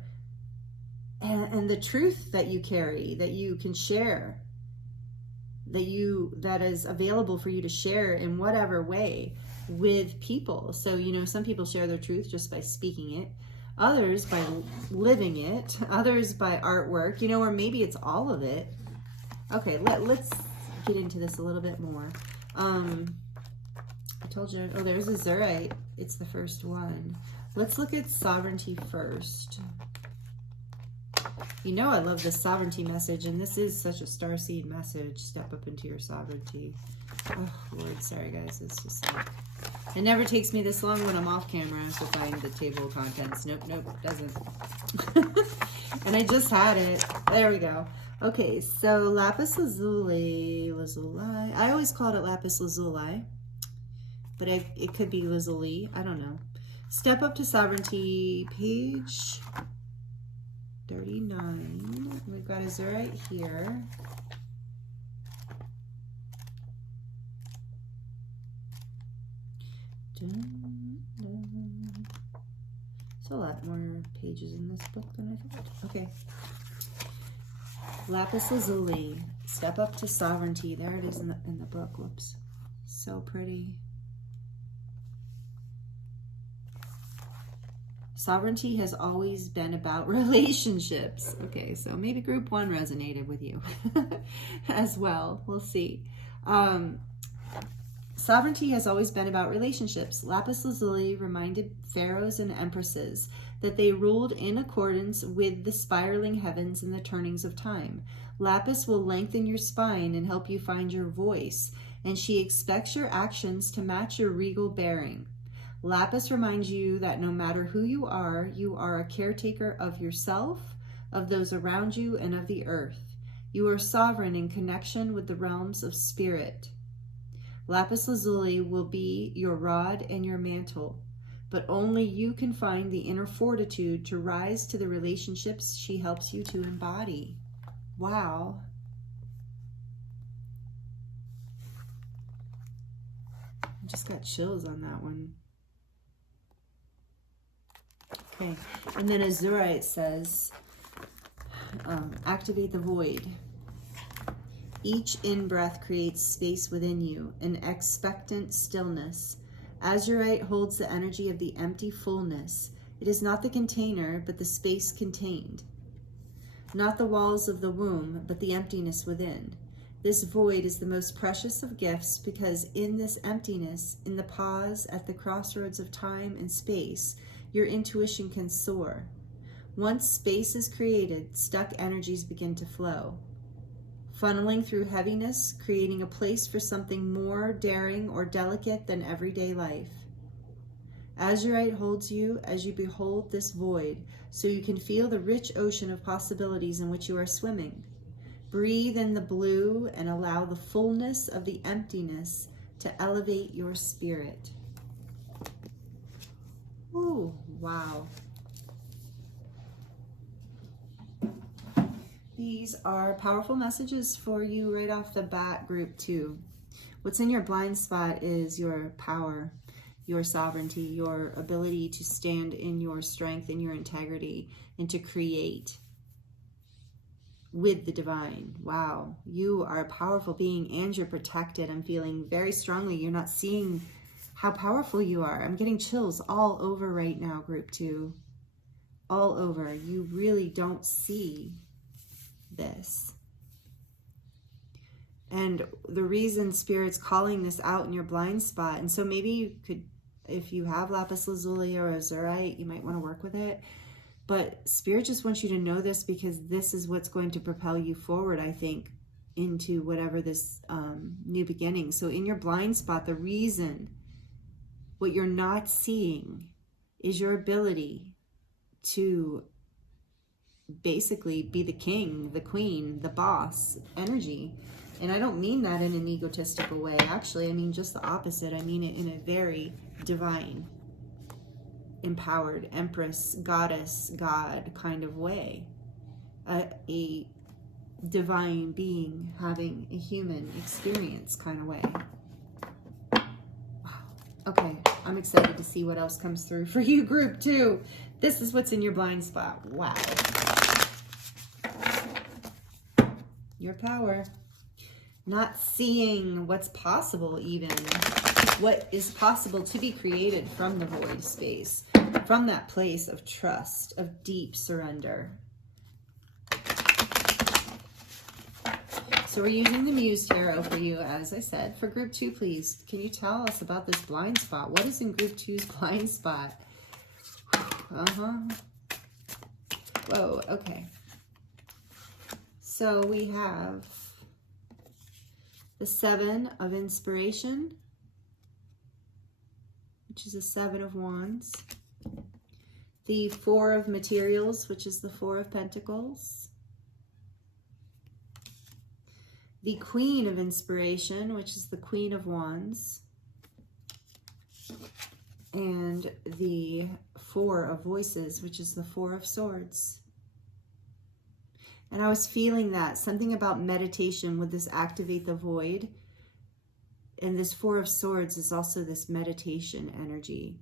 And the truth that you carry, that you can share, that is available for you to share in whatever way with people. So, you know, some people share their truth just by speaking it, others by living it, others by artwork, you know, or maybe it's all of it. Okay, let's get into this a little bit more. I told you, oh, there's Azurite. It's the first one. Let's look at sovereignty first. You know I love this sovereignty message, and this is such a starseed message. Step up into your sovereignty. Oh, Lord, sorry, guys. It's just like, it never takes me this long when I'm off camera to find the table of contents. Nope, it doesn't. And I just had it. There we go. Okay, so lapis lazuli. I always called it lapis lazuli, but it could be lazuli. I don't know. Step up to sovereignty, page 39. We've got Azurite here. There's a lot more pages in this book than I thought. Okay. Lapis lazuli. Step up to sovereignty. There it is in the book. Whoops. So pretty. Sovereignty has always been about relationships. Okay, so maybe group 1 resonated with you as well. We'll see. Sovereignty has always been about relationships. Lapis lazuli reminded pharaohs and empresses that they ruled in accordance with the spiraling heavens and the turnings of time. Lapis will lengthen your spine and help you find your voice, and she expects your actions to match your regal bearing. Lapis reminds you that no matter who you are a caretaker of yourself, of those around you, and of the earth. You are sovereign in connection with the realms of spirit. Lapis lazuli will be your rod and your mantle, but only you can find the inner fortitude to rise to the relationships she helps you to embody. Wow. I just got chills on that one. Okay, and then Azurite says, activate the void. Each in-breath creates space within you, an expectant stillness. Azurite holds the energy of the empty fullness. It is not the container, but the space contained. Not the walls of the womb, but the emptiness within. This void is the most precious of gifts because in this emptiness, in the pause at the crossroads of time and space, your intuition can soar. Once space is created, stuck energies begin to flow, funneling through heaviness, creating a place for something more daring or delicate than everyday life. Azurite holds you as you behold this void, so you can feel the rich ocean of possibilities in which you are swimming. Breathe in the blue and allow the fullness of the emptiness to elevate your spirit. Ooh, wow. These are powerful messages for you right off the bat, group 2. What's in your blind spot is your power, your sovereignty, your ability to stand in your strength and your integrity and to create with the divine. Wow, you are a powerful being and you're protected. I'm feeling very strongly you're not seeing how powerful you are. I'm getting chills all over right now, group 2. All over. You really don't see this. And the reason Spirit's calling this out in your blind spot, and so maybe you could, if you have lapis lazuli or azurite, you might want to work with it. But Spirit just wants you to know this because this is what's going to propel you forward, I think, into whatever this new beginning. So in your blind spot, the reason what you're not seeing is your ability to basically be the king, the queen, the boss energy. And I don't mean that in an egotistical way. Actually, I mean just the opposite. I mean it in a very divine, empowered, empress, goddess, God kind of way. A divine being having a human experience kind of way. Wow. Okay, I'm excited to see what else comes through for you, group 2. This is what's in your blind spot. Wow. Your power. not seeing what's possible, even what is possible to be created from the void space, from that place of trust, of deep surrender. So we're using the Muse Tarot for you, as I said. For group 2, please, can you tell us about this blind spot? What is in group 2's blind spot? Whoa, okay. So we have the 7 of Inspiration, which is a 7 of Wands. The 4 of Materials, which is the 4 of Pentacles. The Queen of Inspiration, which is the Queen of Wands. And the 4 of Voices, which is the 4 of Swords. And I was feeling that something about meditation would this activate the void. And this 4 of Swords is also this meditation energy.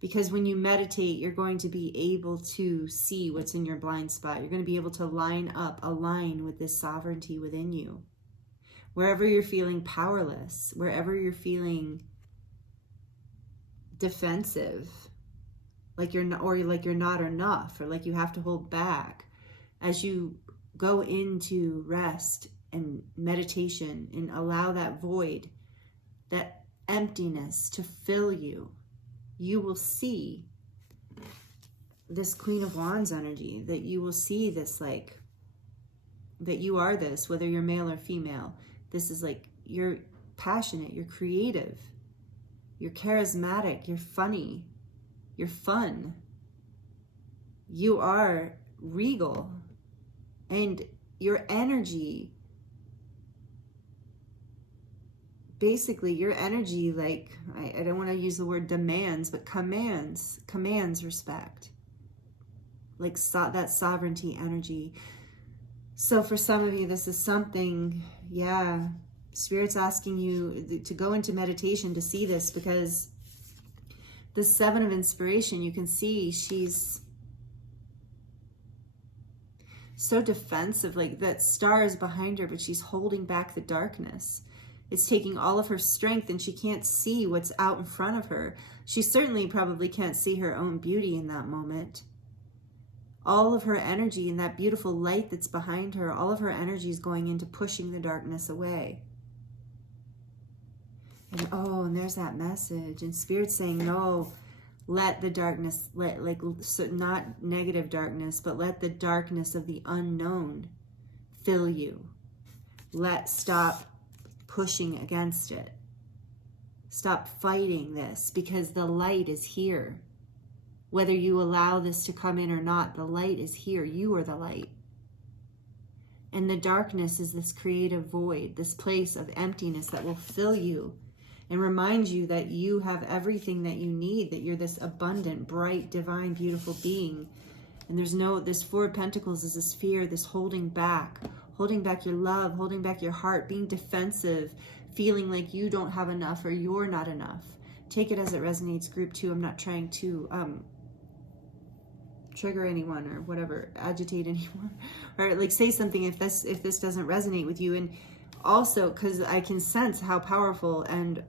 Because when you meditate, you're going to be able to see what's in your blind spot. You're going to be able to align with this sovereignty within you. Wherever you're feeling powerless, wherever you're feeling defensive, like you're not, or like you're not enough, or like you have to hold back, as you go into rest and meditation and allow that void, that emptiness to fill you, you will see this Queen of Wands energy, that you will see this, like, that you are this, whether you're male or female. This is like, you're passionate, you're creative, you're charismatic, you're funny, you're fun. You are regal. And your energy, basically your energy, like, I don't want to use the word demands, but commands respect. Like that sovereignty energy. So for some of you, this is something, yeah, Spirit's asking you to go into meditation to see this, because the 7 of Inspiration, you can see she's so defensive, like that star is behind her, but she's holding back the darkness. It's taking all of her strength, and she can't see what's out in front of her. She certainly probably can't see her own beauty in that moment. All of her energy and that beautiful light that's behind her, all of her energy is going into pushing the darkness away. And and there's that message. And Spirit's saying, no, let the darkness, so not negative darkness, but let the darkness of the unknown fill you. Stop pushing against it. Stop fighting this, because the light is here. Whether you allow this to come in or not, the light is here. You are the light. And the darkness is this creative void, this place of emptiness that will fill you and remind you that you have everything that you need, that you're this abundant, bright, divine, beautiful being. And this 4 of Pentacles is this fear, this holding back your love, holding back your heart, being defensive, feeling like you don't have enough or you're not enough. Take it as it resonates, group 2. I'm not trying to trigger anyone or whatever, agitate anyone, or like say something if this doesn't resonate with you. And also, because I can sense how powerful and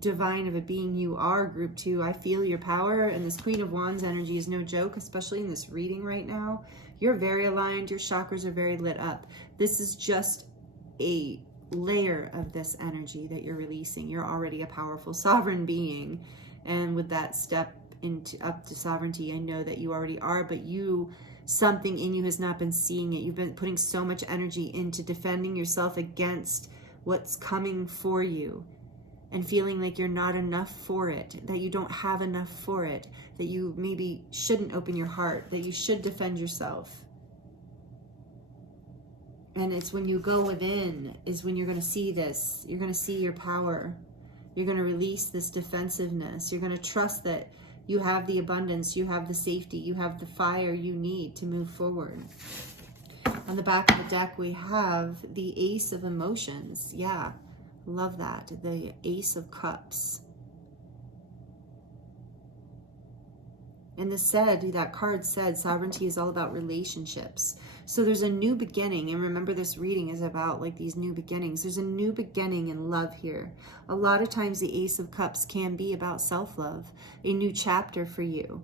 divine of a being you are, group 2. I feel your power, and this Queen of Wands energy is no joke, especially in this reading right now. You're very aligned, your chakras are very lit up. This is just a layer of this energy that you're releasing. You're already a powerful sovereign being, and with that step up to sovereignty, I know that you already are, but something in you has not been seeing it. You've been putting so much energy into defending yourself against what's coming for you, and feeling like you're not enough for it, that you don't have enough for it, that you maybe shouldn't open your heart, that you should defend yourself. And it's when you go within is when you're going to see this. You're going to see your power. You're going to release this defensiveness. You're going to trust that you have the abundance, you have the safety, you have the fire you need to move forward. On the back of the deck, we have the Ace of Emotions. Yeah, love that. The Ace of Cups. And that card said, sovereignty is all about relationships. So there's a new beginning. And remember, this reading is about like these new beginnings. There's a new beginning in love here. A lot of times the Ace of Cups can be about self-love, a new chapter for you,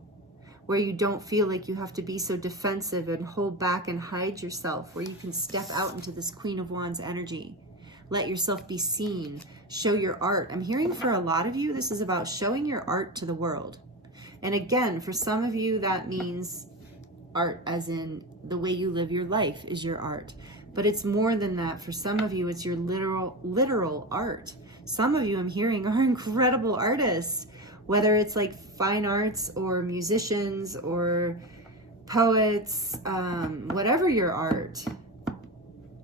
where you don't feel like you have to be so defensive and hold back and hide yourself, where you can step out into this Queen of Wands energy. Let yourself be seen. Show your art. I'm hearing for a lot of you, this is about showing your art to the world. And again, for some of you, that means art as in the way you live your life is your art. But it's more than that. For some of you, it's your literal art. Some of you, I'm hearing, are incredible artists, whether it's like fine arts or musicians or poets, whatever your art.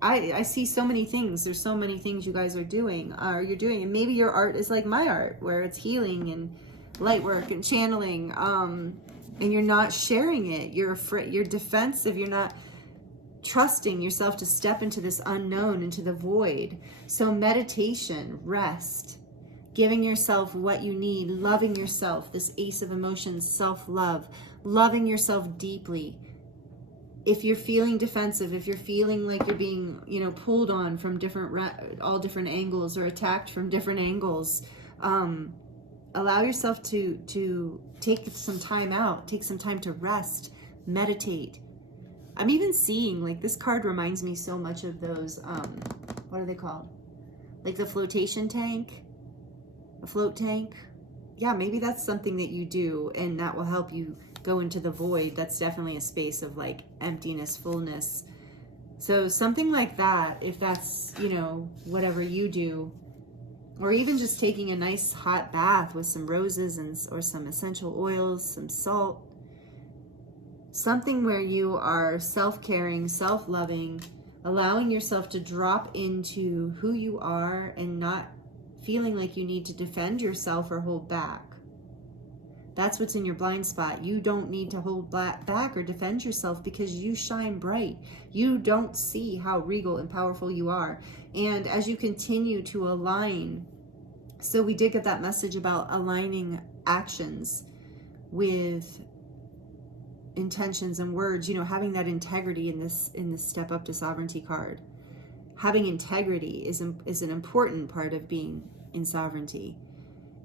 I see so many things. There's so many things you guys are doing, and maybe your art is like my art, where it's healing and light work and channeling, and you're not sharing it. You're afraid, you're defensive, you're not trusting yourself to step into this unknown, into the void. So meditation, rest, giving yourself what you need, loving yourself, this Ace of Emotions, self-love, loving yourself deeply. If you're feeling defensive, if you're feeling like you're being, pulled on from all different angles or attacked from different angles, allow yourself to take some time out, take some time to rest, meditate. I'm even seeing, like, this card reminds me so much of those, what are they called? Like the flotation tank, a float tank. Yeah, maybe that's something that you do and that will help you go into the void. That's definitely a space of like emptiness, fullness. So something like that, if that's, whatever you do, or even just taking a nice hot bath with some roses or some essential oils, some salt, something where you are self-caring, self-loving, allowing yourself to drop into who you are and not feeling like you need to defend yourself or hold back. That's what's in your blind spot. You don't need to hold back or defend yourself because you shine bright. You don't see how regal and powerful you are. And as you continue to align, so we did get that message about aligning actions with intentions and words, having that integrity in this Step Up to Sovereignty card. Having integrity is an important part of being in sovereignty.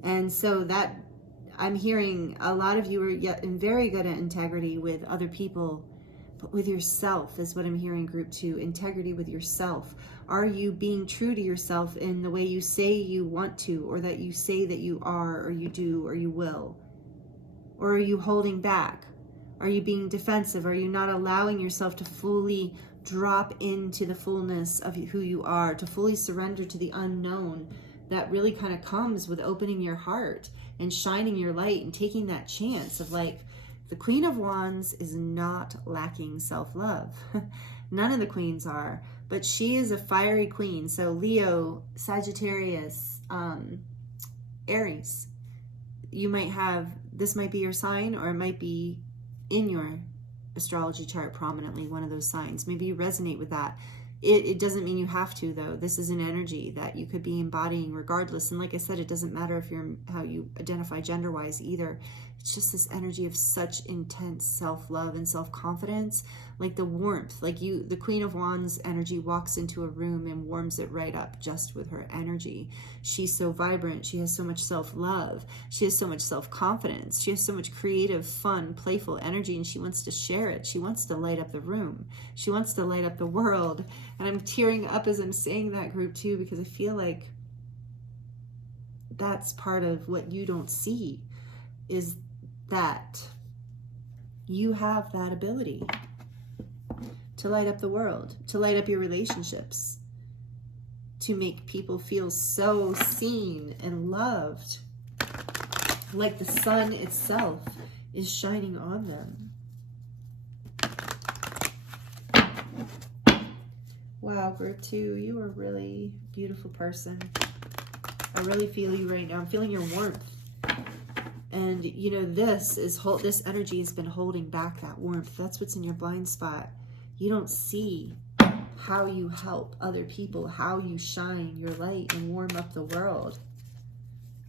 And so that I'm hearing a lot of you are very good at integrity with other people, but with yourself is what I'm hearing, group 2, integrity with yourself. Are you being true to yourself in the way you say you want to, or that you say that you are, or you do, or you will? Or are you holding back? Are you being defensive? Are you not allowing yourself to fully drop into the fullness of who you are, to fully surrender to the unknown that really kind of comes with opening your heart and shining your light and taking that chance of, like, the Queen of Wands is not lacking self-love. None of the queens are, but she is a fiery queen. So Leo, Sagittarius, Aries, this might be your sign, or it might be in your astrology chart prominently, one of those signs. Maybe you resonate with that. It doesn't mean you have to, though. This is an energy that you could be embodying regardless. And like I said, it doesn't matter if you're how you identify gender-wise either. It's just this energy of such intense self-love and self-confidence, like the warmth. Like the Queen of Wands energy walks into a room and warms it right up just with her energy. She's so vibrant. She has so much self-love. She has so much self-confidence. She has so much creative, fun, playful energy, and she wants to share it. She wants to light up the room. She wants to light up the world. And I'm tearing up as I'm saying that, group 2, because I feel like that's part of what you don't see, is that you have that ability to light up the world, to light up your relationships, to make people feel so seen and loved, like the sun itself is shining on them. Wow, group 2, you are a really beautiful person. I really feel you right now. I'm feeling your warmth. And this energy has been holding back that warmth. That's what's in your blind spot. You don't see how you help other people, how you shine your light and warm up the world.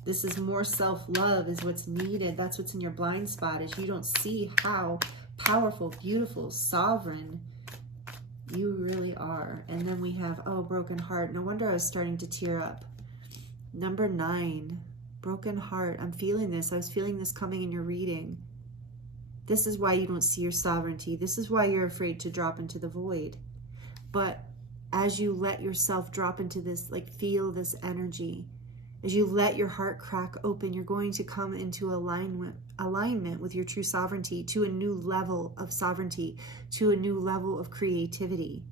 This is more self-love is what's needed. That's what's in your blind spot, is you don't see how powerful, beautiful, sovereign you really are. And then we have, oh, broken heart. No wonder I was starting to tear up. Number 9, broken heart. I'm feeling this. I was feeling this coming in your reading. This is why you don't see your sovereignty. This is why you're afraid to drop into the void. But as you let yourself drop into this, like feel this energy, as you let your heart crack open, you're going to come into alignment with your true sovereignty, to a new level of sovereignty, to a new level of creativity.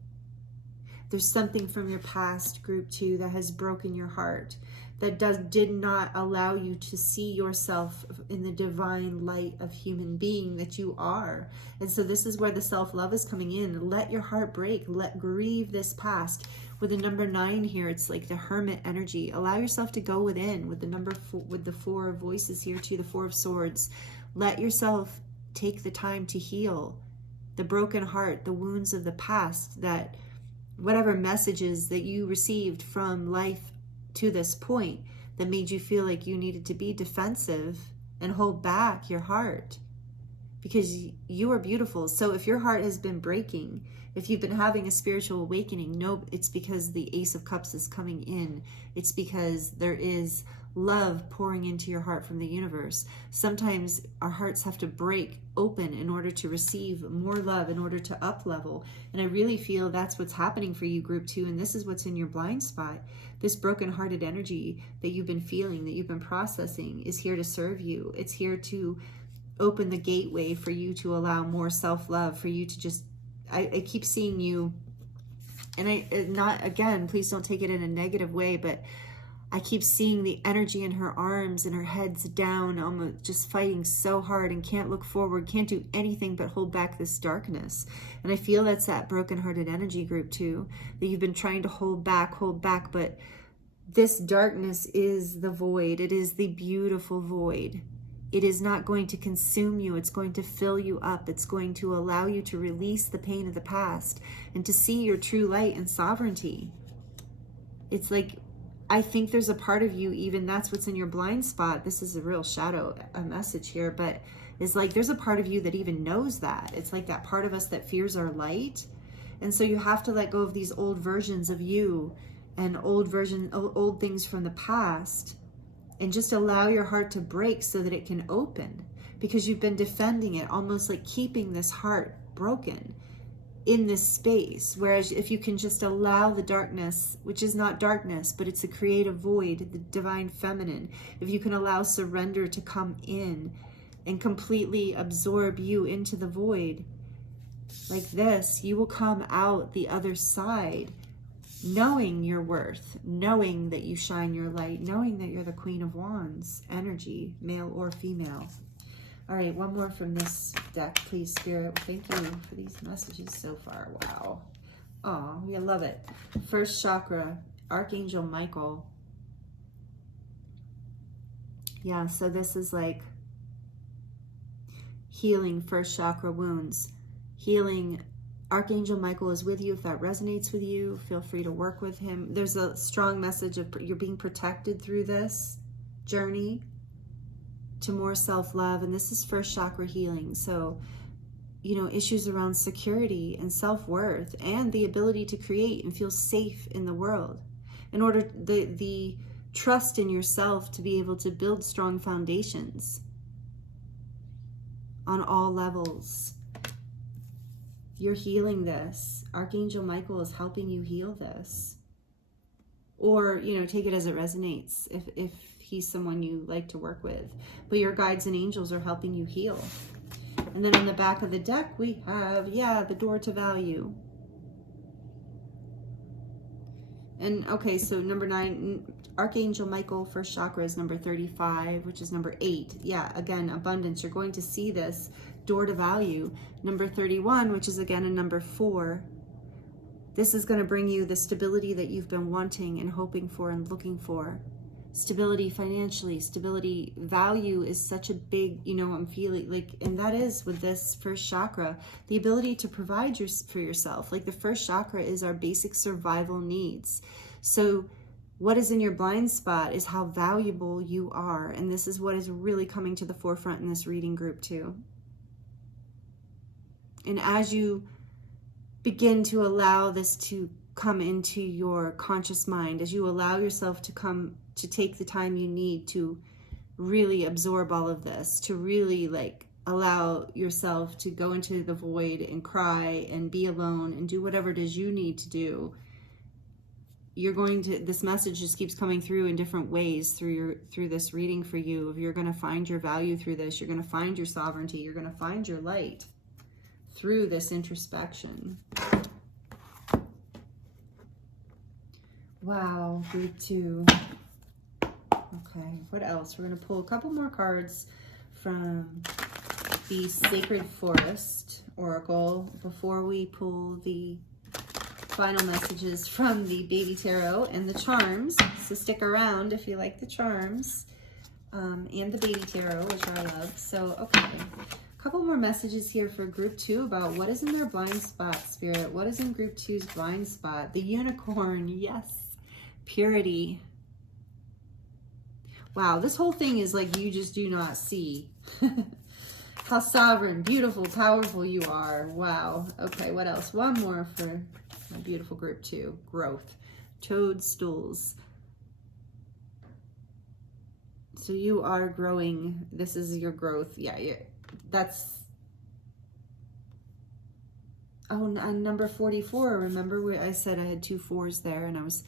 There's something from your past, group 2, that has broken your heart, that did not allow you to see yourself in the divine light of human being that you are. And so this is where the self-love is coming in. Let your heart break. Grieve this past. With the number 9 here, it's like the hermit energy. Allow yourself to go within. With the number 4, with the 4 of voices here too, the 4 of swords. Let yourself take the time to heal the broken heart, the wounds of the past, that whatever messages that you received from life to this point that made you feel like you needed to be defensive and hold back your heart, because you are beautiful. So if your heart has been breaking, if you've been having a spiritual awakening, no, it's because the Ace of Cups is coming in. It's because there is love pouring into your heart from the universe. Sometimes our hearts have to break open in order to receive more love, in order to up level. And I really feel that's what's happening for you, group 2. And this is what's in your blind spot. This broken-hearted energy that you've been feeling, that you've been processing, is here to serve you. It's here to open the gateway for you to allow more self-love, for you to just, I keep seeing you, and not, again, please don't take it in a negative way, but I keep seeing the energy in her arms and her head's down, almost just fighting so hard and can't look forward, can't do anything but hold back this darkness. And I feel that's that broken-hearted energy, group 2, that you've been trying to hold back, but this darkness is the void. It is the beautiful void. It is not going to consume you. It's going to fill you up. It's going to allow you to release the pain of the past and to see your true light and sovereignty. It's like, I think there's a part of you, even that's what's in your blind spot. This is a real shadow, a message here, but it's like there's a part of you that even knows that. It's like that part of us that fears our light. And so you have to let go of these old versions of you and old things from the past, and just allow your heart to break so that it can open, because you've been defending it, almost like keeping this heart broken in this space. Whereas if you can just allow the darkness, which is not darkness, but it's a creative void, the divine feminine, if you can allow surrender to come in and completely absorb you into the void like this, you will come out the other side knowing your worth, knowing that you shine your light, knowing that you're the Queen of Wands energy, male or female. All right, one more from this deck, please, Spirit. Thank you for these messages so far. Wow. Oh, we love it. First chakra, Archangel Michael. Yeah, so this is like healing first chakra wounds, healing. Archangel Michael is with you. If that resonates with you, feel free to work with him. There's a strong message of you're being protected through this journey to more self-love. And this is first chakra healing. So, you know, issues around security and self-worth and the ability to create and feel safe in the world. In order, the trust in yourself to be able to build strong foundations on all levels. You're healing this. Archangel Michael is helping you heal this. Or, you know, take it as it resonates if he's someone you like to work with. But your guides and angels are helping you heal. And then on the back of the deck, we have, the door to value. And, okay, so number 9, Archangel Michael, first chakra is number 35, which is number 8. Yeah, again, abundance. You're going to see this door to value. Number 31, which is again a number 4. This is going to bring you the stability that you've been wanting and hoping for and looking for. Stability financially, stability. Value is such a big, you know, I'm feeling like, and that is with this first chakra, the ability to provide for yourself. Like the first chakra is our basic survival needs. So what is in your blind spot is how valuable you are. And this is what is really coming to the forefront in this reading group too. And as you begin to allow this to come into your conscious mind, as you allow yourself to take the time you need to really absorb all of this, to really like allow yourself to go into the void and cry and be alone and do whatever it is you need to do, you're going to, this message just keeps coming through in different ways through this reading for you. You're going to find your value through this. You're going to find your sovereignty. You're going to find your light through this introspection. Wow, group 2. Okay, what else? We're going to pull a couple more cards from the Sacred Forest Oracle before we pull the final messages from the Baby Tarot and the charms. So stick around if you like the charms and the Baby Tarot, which I love. So, okay. A couple more messages here for group 2 about what is in their blind spot, Spirit. What is in group 2's blind spot? The unicorn, yes. Purity. Wow, this whole thing is like you just do not see how sovereign, beautiful, powerful you are. Wow. Okay, what else? One more for my beautiful group 2. Growth. Toadstools. So you are growing. This is your growth. Yeah, that's... Oh, and number 44. Remember where I said I had 2 4s there, and I was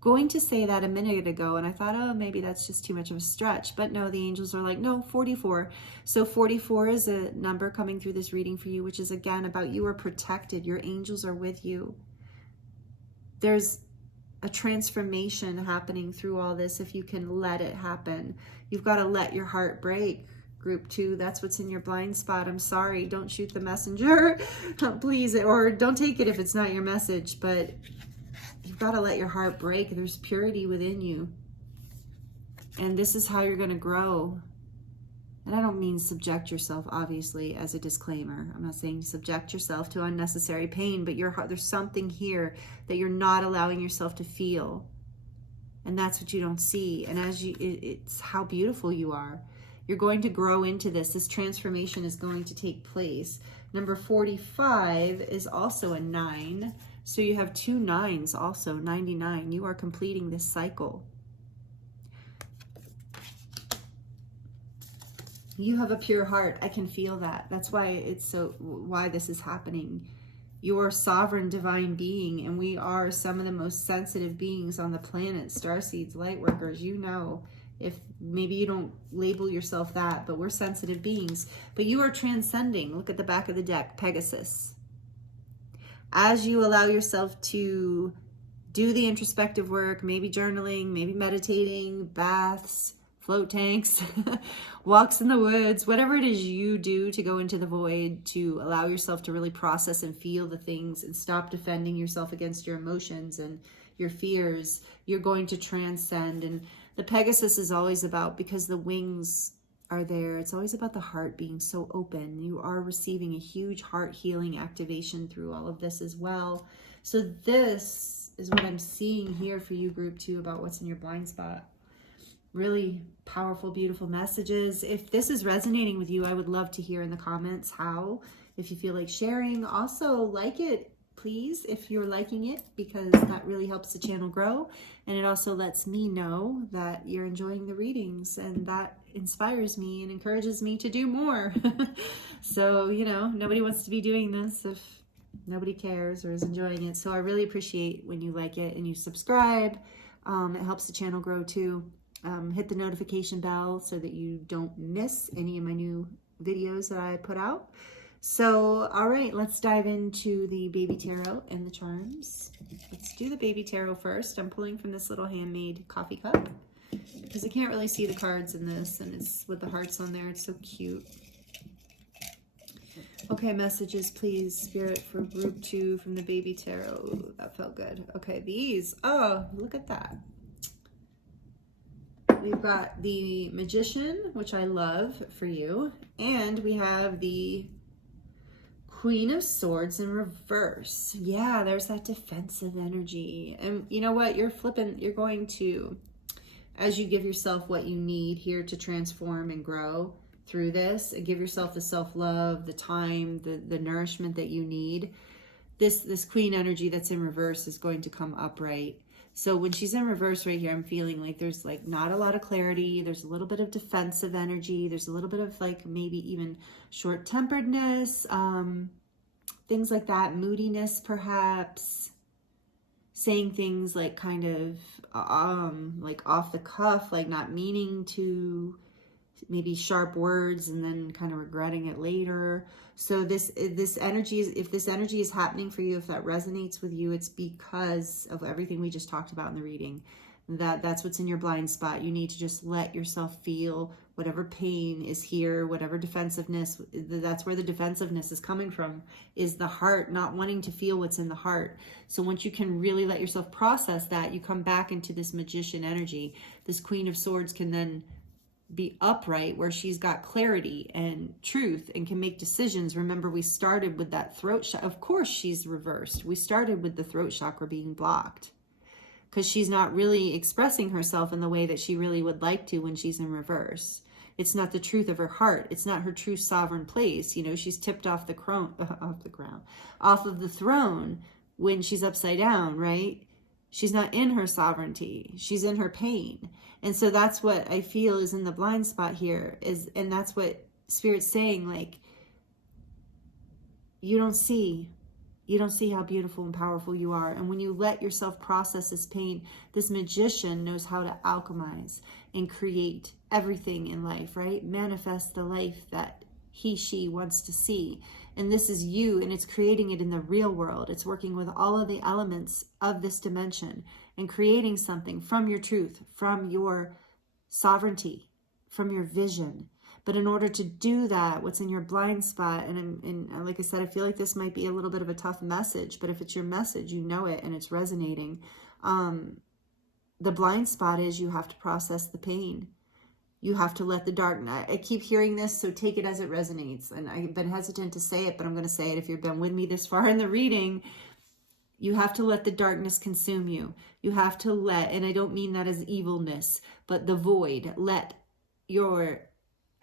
going to say that a minute ago, and I thought, oh, maybe that's just too much of a stretch. But no, the angels are like, no, 44. So 44 is a number coming through this reading for you, which is, again, about you are protected. Your angels are with you. There's a transformation happening through all this if you can let it happen. You've got to let your heart break. Group 2, that's what's in your blind spot. I'm sorry. Don't shoot the messenger, please, or don't take it if it's not your message, but you've got to let your heart break. There's purity within you. And this is how you're going to grow. And I don't mean subject yourself, obviously, as a disclaimer. I'm not saying subject yourself to unnecessary pain, but there's something here that you're not allowing yourself to feel. And that's what you don't see. And it's how beautiful you are. You're going to grow into this. This transformation is going to take place. Number 45 is also a 9. So you have 2 9s also, 99. You are completing this cycle. You have a pure heart. I can feel that. That's why why this is happening. You're a sovereign divine being, and we are some of the most sensitive beings on the planet. Starseeds, light workers, you know. If maybe you don't label yourself that, but we're sensitive beings. But you are transcending. Look at the back of the deck, Pegasus. As you allow yourself to do the introspective work, maybe journaling, maybe meditating, baths, float tanks, walks in the woods, whatever it is you do to go into the void, to allow yourself to really process and feel the things and stop defending yourself against your emotions and your fears, you're going to transcend. And the Pegasus is always about, because the wings are there, it's always about the heart being so open. You are receiving a huge heart healing activation through all of this as well. So this is what I'm seeing here for you, group 2, about what's in your blind spot. Really powerful, beautiful messages. If this is resonating with you, I would love to hear in the comments how. If you feel like sharing, also like it, please, if you're liking it, because that really helps the channel grow. And it also lets me know that you're enjoying the readings, and that inspires me and encourages me to do more. So, you know, nobody wants to be doing this if nobody cares or is enjoying it. So I really appreciate when you like it and you subscribe. It helps the channel grow too. Hit the notification bell so that you don't miss any of my new videos that I put out. So, all right, let's dive into the Baby Tarot and the charms. Let's do the Baby Tarot first. I'm pulling from this little handmade coffee cup because I can't really see the cards in this, and it's with the hearts on there. It's so cute. Okay, messages, please, Spirit, for group 2 from the Baby Tarot. Ooh, that felt good. Okay, these. Oh, look at that. We've got the Magician, which I love for you, and we have the Queen of Swords in reverse. Yeah, there's that defensive energy. And you know what? You're going to, as you give yourself what you need here to transform and grow through this, and give yourself the self-love, the time, the nourishment that you need, this queen energy that's in reverse is going to come upright. So when she's in reverse right here, I'm feeling like there's like not a lot of clarity. There's a little bit of defensive energy. There's a little bit of like maybe even short-temperedness, things like that, moodiness perhaps, saying things like kind of like off the cuff, like not meaning to, maybe sharp words and then kind of regretting it later. So this energy is, if this energy is happening for you, if that resonates with you, it's because of everything we just talked about in the reading. That's what's in your blind spot. You need to just let yourself feel whatever pain is here, whatever defensiveness. That's where the defensiveness is coming from, is the heart not wanting to feel what's in the heart. So once you can really let yourself process that, you come back into this magician energy. This Queen of Swords can then be upright, where she's got clarity and truth and can make decisions. Remember, we started with that throat chakra. Of course she's reversed. We started with the throat chakra being blocked because she's not really expressing herself in the way that she really would like to when she's in reverse. It's not the truth of her heart. It's not her true sovereign place. You know, she's tipped off off of the throne when she's upside down, right? She's not in her sovereignty. She's in her pain. And so that's what I feel is in the blind spot here, and that's what Spirit's saying, like, you don't see how beautiful and powerful you are. And when you let yourself process this pain, this magician knows how to alchemize and create everything in life, right? Manifest the life that she wants to see. And this is you, and it's creating it in the real world. It's working with all of the elements of this dimension and creating something from your truth, from your sovereignty, from your vision. But in order to do that, what's in your blind spot, and like I said, I feel like this might be a little bit of a tough message, but if it's your message, you know it and it's resonating. The blind spot is you have to process the pain. You have to let the darkness, I keep hearing this, so take it as it resonates. And I've been hesitant to say it, but I'm going to say it. If you've been with me this far in the reading, you have to let the darkness consume you. You have to let, and I don't mean that as evilness, but the void, let your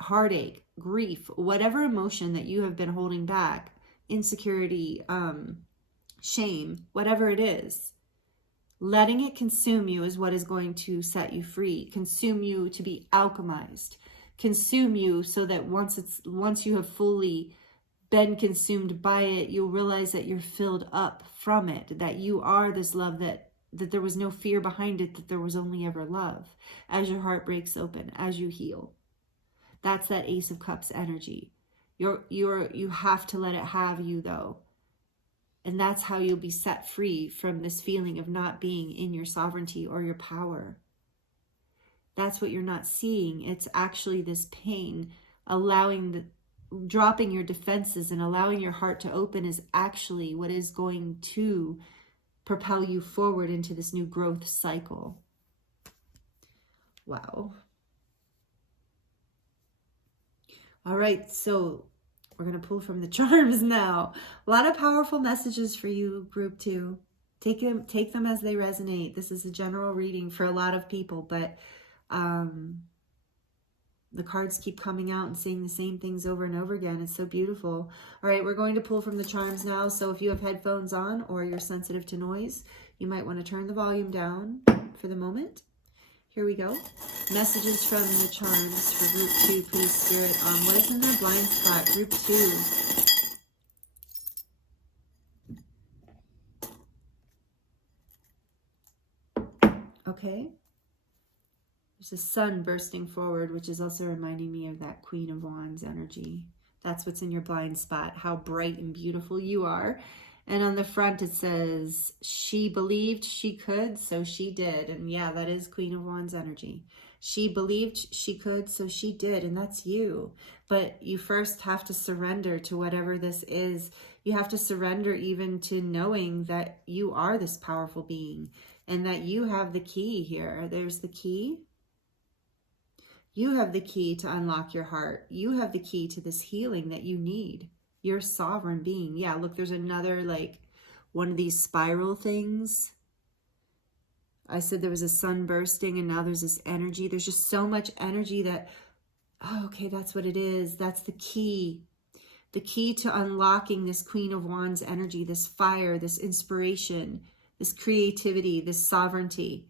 heartache, grief, whatever emotion that you have been holding back, insecurity, shame, whatever it is, letting it consume you is what is going to set you free. Consume you to be alchemized. Consume you so that once you have fully been consumed by it, you'll realize that you're filled up from it, that you are this love, that there was no fear behind it, that there was only ever love. As your heart breaks open, as you heal. That's that Ace of Cups energy. You have to let it have you, though. And that's how you'll be set free from this feeling of not being in your sovereignty or your power. That's what you're not seeing. It's actually this pain, dropping your defenses and allowing your heart to open is actually what is going to propel you forward into this new growth cycle. Wow. All right, so we're going to pull from the charms now. A lot of powerful messages for you, group 2. Take them as they resonate. This is a general reading for a lot of people, but the cards keep coming out and saying the same things over and over again. It's so beautiful. All right, we're going to pull from the charms now. So if you have headphones on or you're sensitive to noise, you might want to turn the volume down for the moment. Here we go. Messages from the charms for group 2, please, Spirit. What is in their blind spot? Group 2. Okay. There's a sun bursting forward, which is also reminding me of that Queen of Wands energy. That's what's in your blind spot, how bright and beautiful you are. And on the front it says, she believed she could, so she did. And yeah, that is Queen of Wands energy. She believed she could, so she did. And that's you. But you first have to surrender to whatever this is. You have to surrender even to knowing that you are this powerful being and that you have the key here. There's the key. You have the key to unlock your heart. You have the key to this healing that you need. You're a sovereign being. Yeah, look, there's another, like, one of these spiral things. I said there was a sun bursting, and now there's this energy. There's just so much energy that, oh, okay, that's what it is. That's the key. The key to unlocking this Queen of Wands energy, this fire, this inspiration, this creativity, this sovereignty.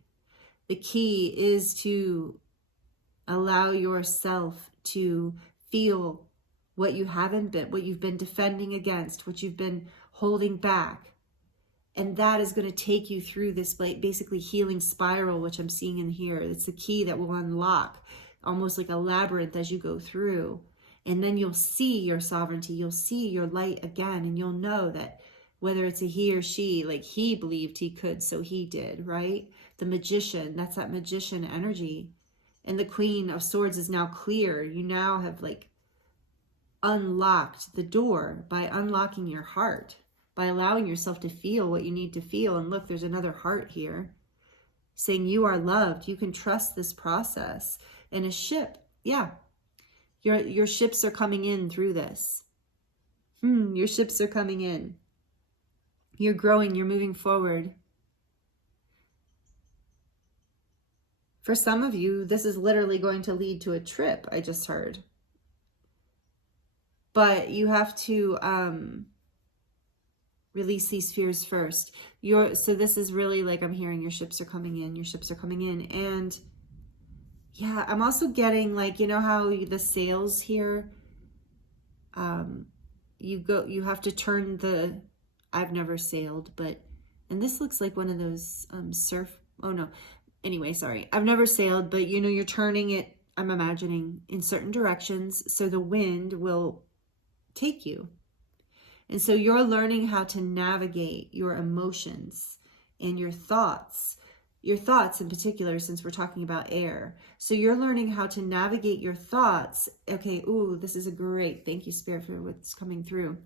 The key is to allow yourself to feel what you haven't been, what you've been defending against, what you've been holding back. And that is going to take you through this, like, basically healing spiral, which I'm seeing in here. It's the key that will unlock, almost like a labyrinth as you go through. And then you'll see your sovereignty, you'll see your light again, and you'll know that whether it's a he or she, like, he believed he could, so he did, right? The magician, that's that magician energy. And the Queen of Swords is now clear. You now have, like, unlocked the door by unlocking your heart, by allowing yourself to feel what you need to feel. And look, there's another heart here saying you are loved. You can trust this process. And a ship, yeah, your ships are coming in through this. Your ships are coming in. You're growing, you're moving forward. For some of you, this is literally going to lead to a trip, I just heard. But you have to release these fears first. So this is really, like, I'm hearing your ships are coming in, your ships are coming in. And yeah, I'm also getting, like, you know how the sails here, you have to turn the, I've never sailed, but, and this looks like one of those oh no, anyway, sorry, I've never sailed, but you know, you're turning it, I'm imagining, in certain directions so the wind will take you. And so you're learning how to navigate your emotions and your thoughts in particular, since we're talking about air. So you're learning how to navigate your thoughts. Okay, ooh, this is a great, thank you, Spirit, for what's coming through.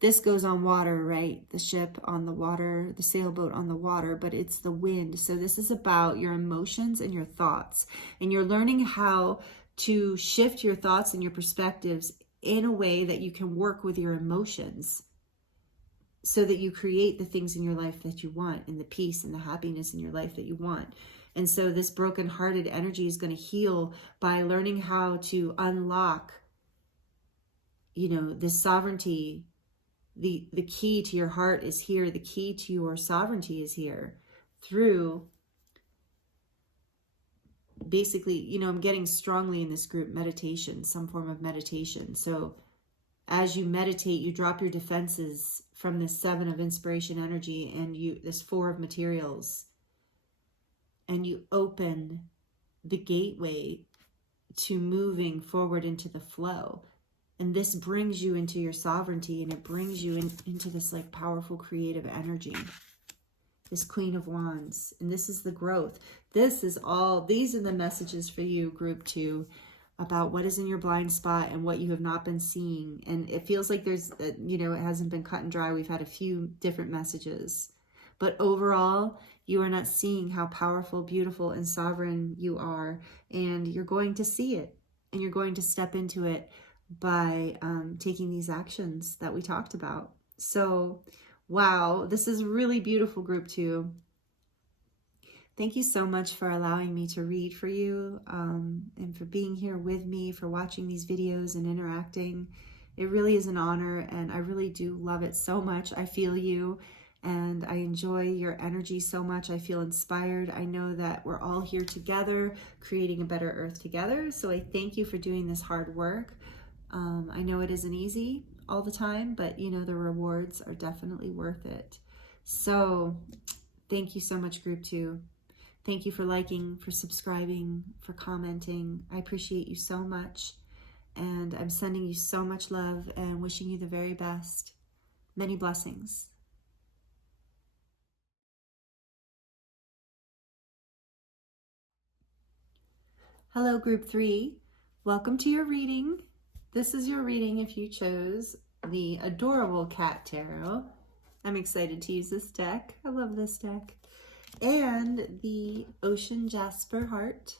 This goes on water, right? The ship on the water, the sailboat on the water, but it's the wind. So this is about your emotions and your thoughts. And you're learning how to shift your thoughts and your perspectives in a way that you can work with your emotions so that you create the things in your life that you want, and the peace and the happiness in your life that you want. And so this broken-hearted energy is going to heal by learning how to unlock, you know, this sovereignty. The key to your heart is here. The key to your sovereignty is here through, basically, you know, I'm getting strongly in this group, meditation, some form of meditation. So as you meditate, you drop your defenses from this 7 of inspiration energy and this 4 of materials, and you open the gateway to moving forward into the flow. And this brings you into your sovereignty, and it brings you into this, like, powerful creative energy, this Queen of Wands. And this is the growth. These are the messages for you, group 2, about what is in your blind spot and what you have not been seeing. And it feels like there's, you know, it hasn't been cut and dry. We've had a few different messages. But overall, you are not seeing how powerful, beautiful, and sovereign you are. And you're going to see it. And you're going to step into it by taking these actions that we talked about. So, wow, this is really beautiful, group 2. Thank you so much for allowing me to read for you, and for being here with me, for watching these videos and interacting. It really is an honor, and I really do love it so much. I feel you, and I enjoy your energy so much. I feel inspired. I know that we're all here together, creating a better earth together. So I thank you for doing this hard work. I know it isn't easy all the time, but you know, the rewards are definitely worth it. So thank you so much, group 2. Thank you for liking, for subscribing, for commenting. I appreciate you so much. And I'm sending you so much love and wishing you the very best. Many blessings. Hello, group 3. Welcome to your reading. This is your reading if you chose the adorable Cat Tarot. I'm excited to use this deck. I love this deck. And the Ocean Jasper heart.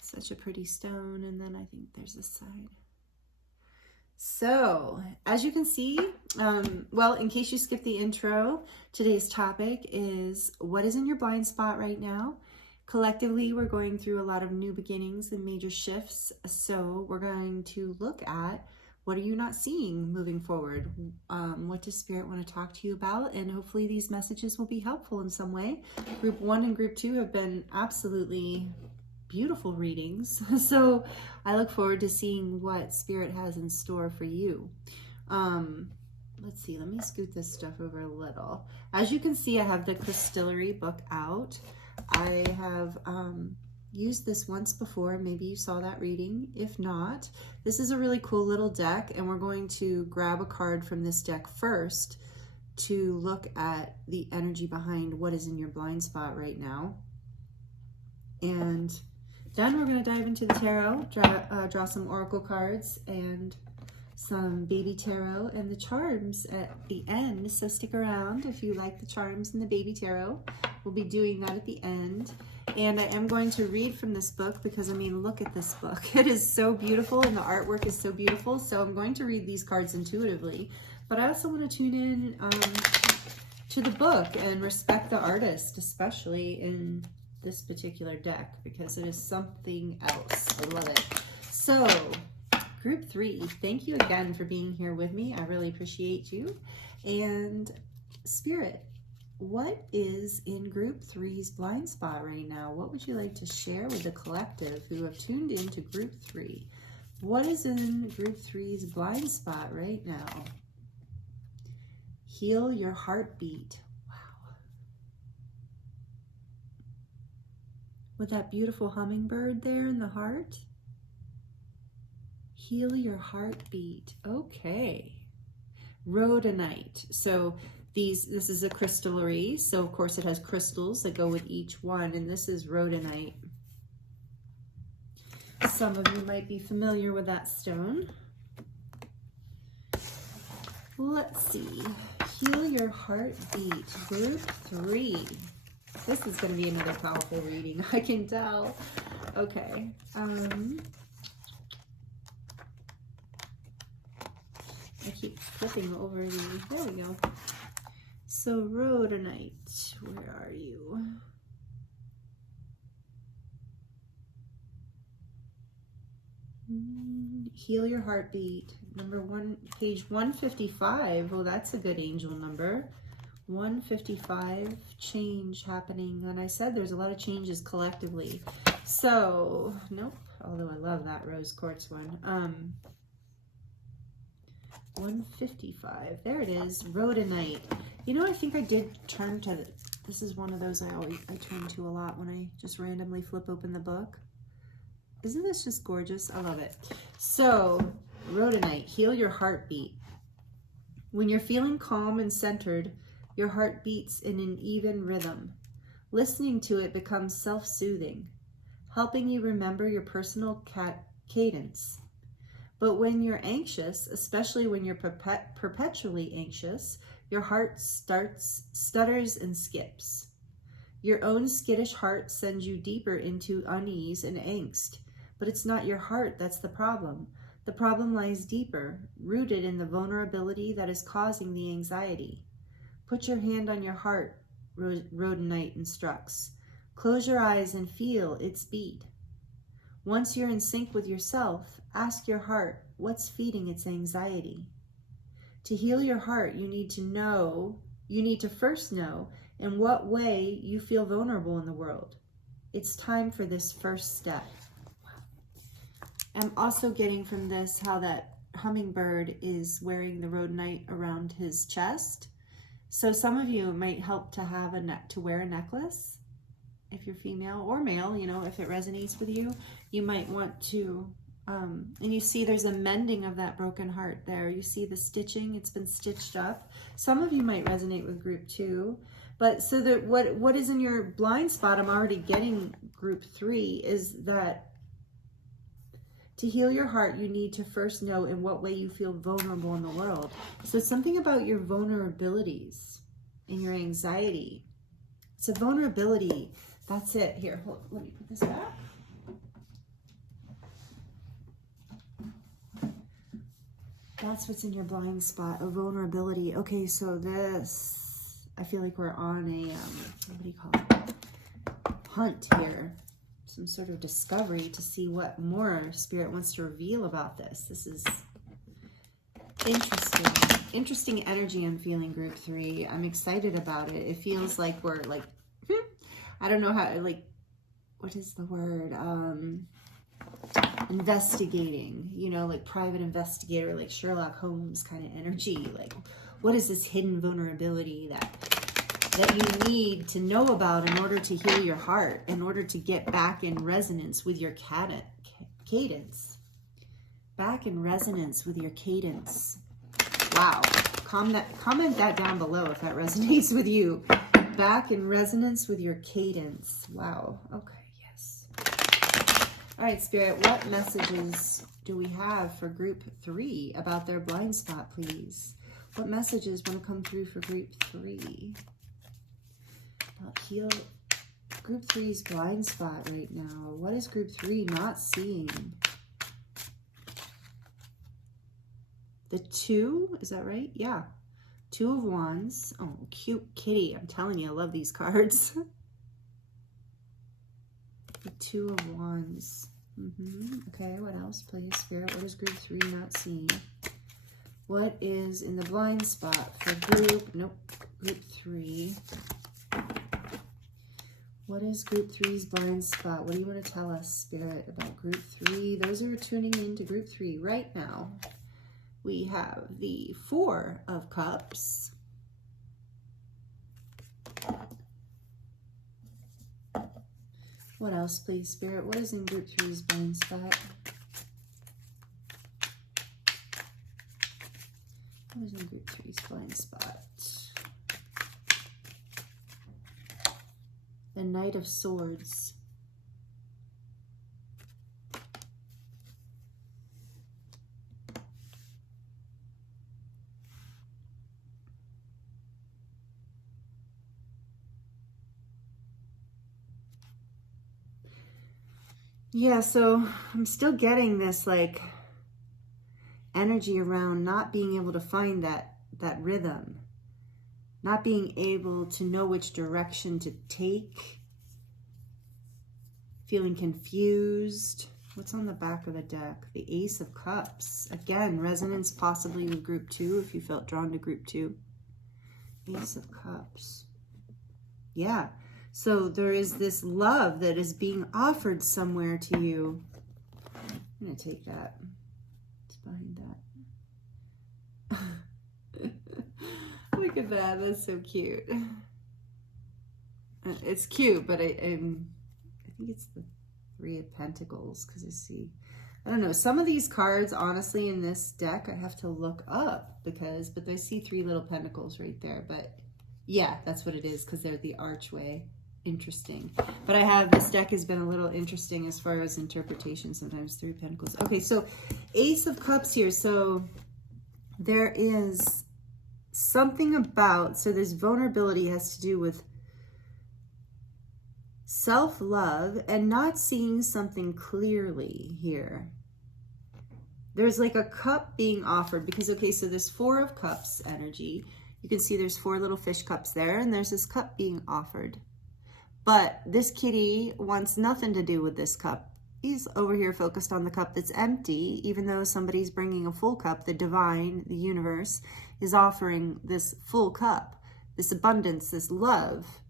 Such a pretty stone. And then I think there's this side. So, as you can see, well, in case you skipped the intro, today's topic is what is in your blind spot right now. Collectively, we're going through a lot of new beginnings and major shifts. So we're going to look at what are you not seeing moving forward? What does Spirit want to talk to you about? And hopefully these messages will be helpful in some way. Group 1 and Group 2 have been absolutely beautiful readings. So I look forward to seeing what Spirit has in store for you. Let's see, let me scoot this stuff over a little. As you can see, I have the Crystallary book out. I have used this once before. Maybe you saw that reading. If not, this is a really cool little deck, and we're going to grab a card from this deck first to look at the energy behind what is in your blind spot right now. And then we're going to dive into the tarot, draw some oracle cards and some baby tarot and the charms at the end. So stick around if you like the charms and the baby tarot. We'll be doing that at the end. And I am going to read from this book because, I mean, look at this book. It is so beautiful and the artwork is so beautiful. So I'm going to read these cards intuitively. But I also want to tune in to the book and respect the artist, especially in this particular deck, because it is something else. I love it. So, Group 3, thank you again for being here with me. I really appreciate you. And Spirit, what is in Group 3's blind spot right now? What would you like to share with the collective who have tuned into Group 3? What is in Group 3's blind spot right now? Heal your heartbeat. With that beautiful hummingbird there in the heart. Heal your heartbeat. Okay. Rhodonite. So this is a crystallary. So of course it has crystals that go with each one. And this is rhodonite. Some of you might be familiar with that stone. Let's see. Heal your heartbeat. Group 3. This is going to be another powerful reading, I can tell. Okay. I keep flipping over these. There we go. So, rhodonite, where are you? Heal your heartbeat. Number 1, page 155. Oh, that's a good angel number. 155, change happening. And I said there's a lot of changes collectively. So, nope, although I love that rose quartz one. 155, there it is, rhodonite. You know, I think I did turn to, this is one of those I turn to a lot when I just randomly flip open the book. Isn't this just gorgeous? I love it. So, rhodonite, heal your heartbeat. When you're feeling calm and centered, your heart beats in an even rhythm. Listening to it becomes self-soothing, helping you remember your personal cadence. But when you're anxious, especially when you're perpetually anxious, your heart stutters and skips. Your own skittish heart sends you deeper into unease and angst. But it's not your heart that's the problem. The problem lies deeper, rooted in the vulnerability that is causing the anxiety. Put your hand on your heart, rhodonite instructs. Close your eyes and feel its beat. Once you're in sync with yourself, ask your heart, what's feeding its anxiety? To heal your heart, you need to first know in what way you feel vulnerable in the world. It's time for this first step. I'm also getting from this how that hummingbird is wearing the rhodonite around his chest. So some of you might help to have to wear a necklace if you're female or male, you know, if it resonates with you. You might want to, and you see there's a mending of that broken heart there. You see the stitching, it's been stitched up. Some of you might resonate with Group 2. But so that what is in your blind spot, I'm already getting Group 3, is that to heal your heart, you need to first know in what way you feel vulnerable in the world. So it's something about your vulnerabilities and your anxiety. It's a vulnerability. That's it. Here, let me put this back. That's what's in your blind spot, a vulnerability. Okay, so this, I feel like we're on a, what do you call it? Hunt here. Some sort of discovery to see what more Spirit wants to reveal about this. This is interesting. Interesting energy I'm feeling, group 3. I'm excited about it. It feels like we're like, I don't know how, like, what is the word? Investigating, you know, like private investigator, like Sherlock Holmes kind of energy. Like, what is this hidden vulnerability that you need to know about in order to heal your heart, in order to get back in resonance with your cadence? Back in resonance with your cadence. Wow. Comment that down below if that resonates with you. Back in resonance with your cadence. Wow. Okay. All right, Spirit, what messages do we have for group 3 about their blind spot, please? What messages want to come through for group 3? About heal group 3's blind spot right now. What is group 3 not seeing? The 2, is that right? Yeah. 2 of Wands. Oh, cute kitty. I'm telling you, I love these cards. The 2 of Wands. Okay, what else, please, Spirit? What is group 3 not seeing? What is in the blind spot for group 3? What is group 3's blind spot? What do you want to tell us, Spirit, about group 3? Those who are tuning in to group 3 right now, we have the 4 of Cups. What else, please, Spirit? What is in group 3's blind spot? What is in group 3's blind spot? The Knight of Swords. Yeah, so I'm still getting this like energy around not being able to find that rhythm, not being able to know which direction to take, feeling confused. What's on the back of the deck? The Ace of Cups. Again, resonance possibly with group 2 if you felt drawn to group 2. Ace of Cups. Yeah. So there is this love that is being offered somewhere to you. I'm going to take that. It's behind that. Look at that. That's so cute. It's cute, but I think it's the 3 of Pentacles because I don't know. Some of these cards, honestly, in this deck, I have to look up but I see 3 little pentacles right there. But yeah, that's what it is because they're the archway. Interesting. But this deck has been a little interesting as far as interpretation sometimes. 3 Pentacles. Okay, so Ace of Cups here. So there is something about, so this vulnerability has to do with self-love and not seeing something clearly here. There's like a cup being offered because, okay, so there's 4 of Cups energy. You can see there's 4 little fish cups there and there's this cup being offered. But this kitty wants nothing to do with this cup. He's over here focused on the cup that's empty, even though somebody's bringing a full cup. The divine, the universe, is offering this full cup, this abundance, this love.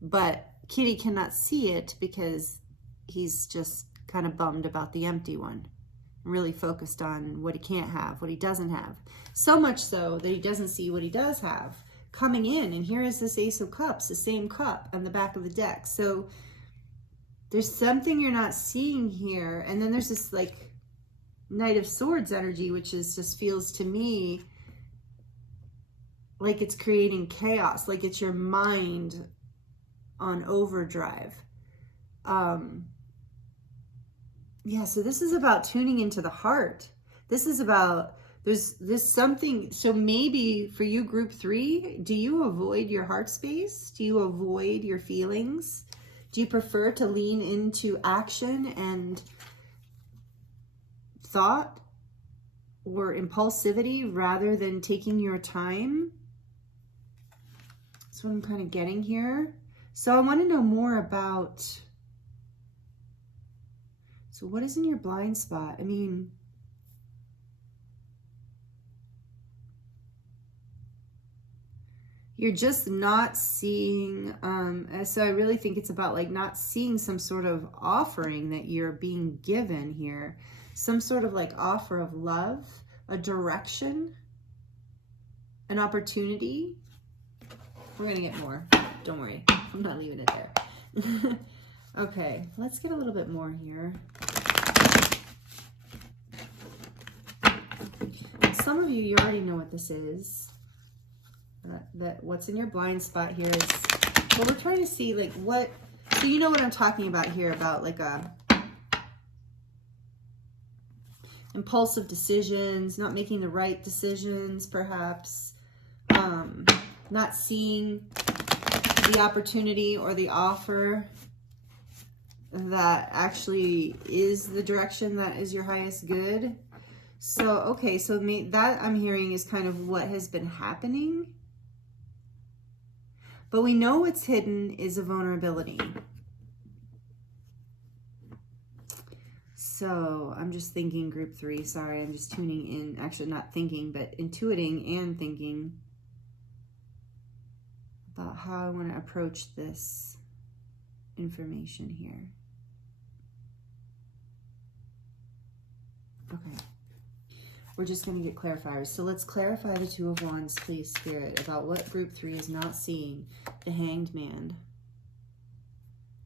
But kitty cannot see it because he's just kind of bummed about the empty one. Really focused on what he can't have, what he doesn't have. So much so that he doesn't see what he does have coming in. And here is this Ace of Cups, the same cup on the back of the deck. So there's something you're not seeing here. And then there's this like Knight of Swords energy, which is just feels to me like it's creating chaos, like it's your mind on overdrive. Yeah, so this is about tuning into the heart. This is about there's something. So maybe for you, group 3, do you avoid your heart space? Do you avoid your feelings? Do you prefer to lean into action and thought or impulsivity rather than taking your time. That's what I'm kind of getting here. So I want to know more about, so what is in your blind spot? I mean, you're just not seeing, so I really think it's about like not seeing some sort of offering that you're being given here. Some sort of like offer of love, a direction, an opportunity. We're gonna get more, don't worry. I'm not leaving it there. Okay, let's get a little bit more here. Some of you already know what this is. That what's in your blind spot here is, well, we're trying to see like what, so you know what I'm talking about here, about like impulsive decisions, not making the right decisions, perhaps, not seeing the opportunity or the offer that actually is the direction that is your highest good. So, okay, so that I'm hearing is kind of what has been happening. But we know what's hidden is a vulnerability. So I'm just thinking group 3, sorry, I'm just tuning in, actually not thinking, but intuiting and thinking about how I want to approach this information here. Okay. We're just going to get clarifiers. So let's clarify the Two of Wands, please, Spirit, about what group 3 is not seeing. The Hanged Man.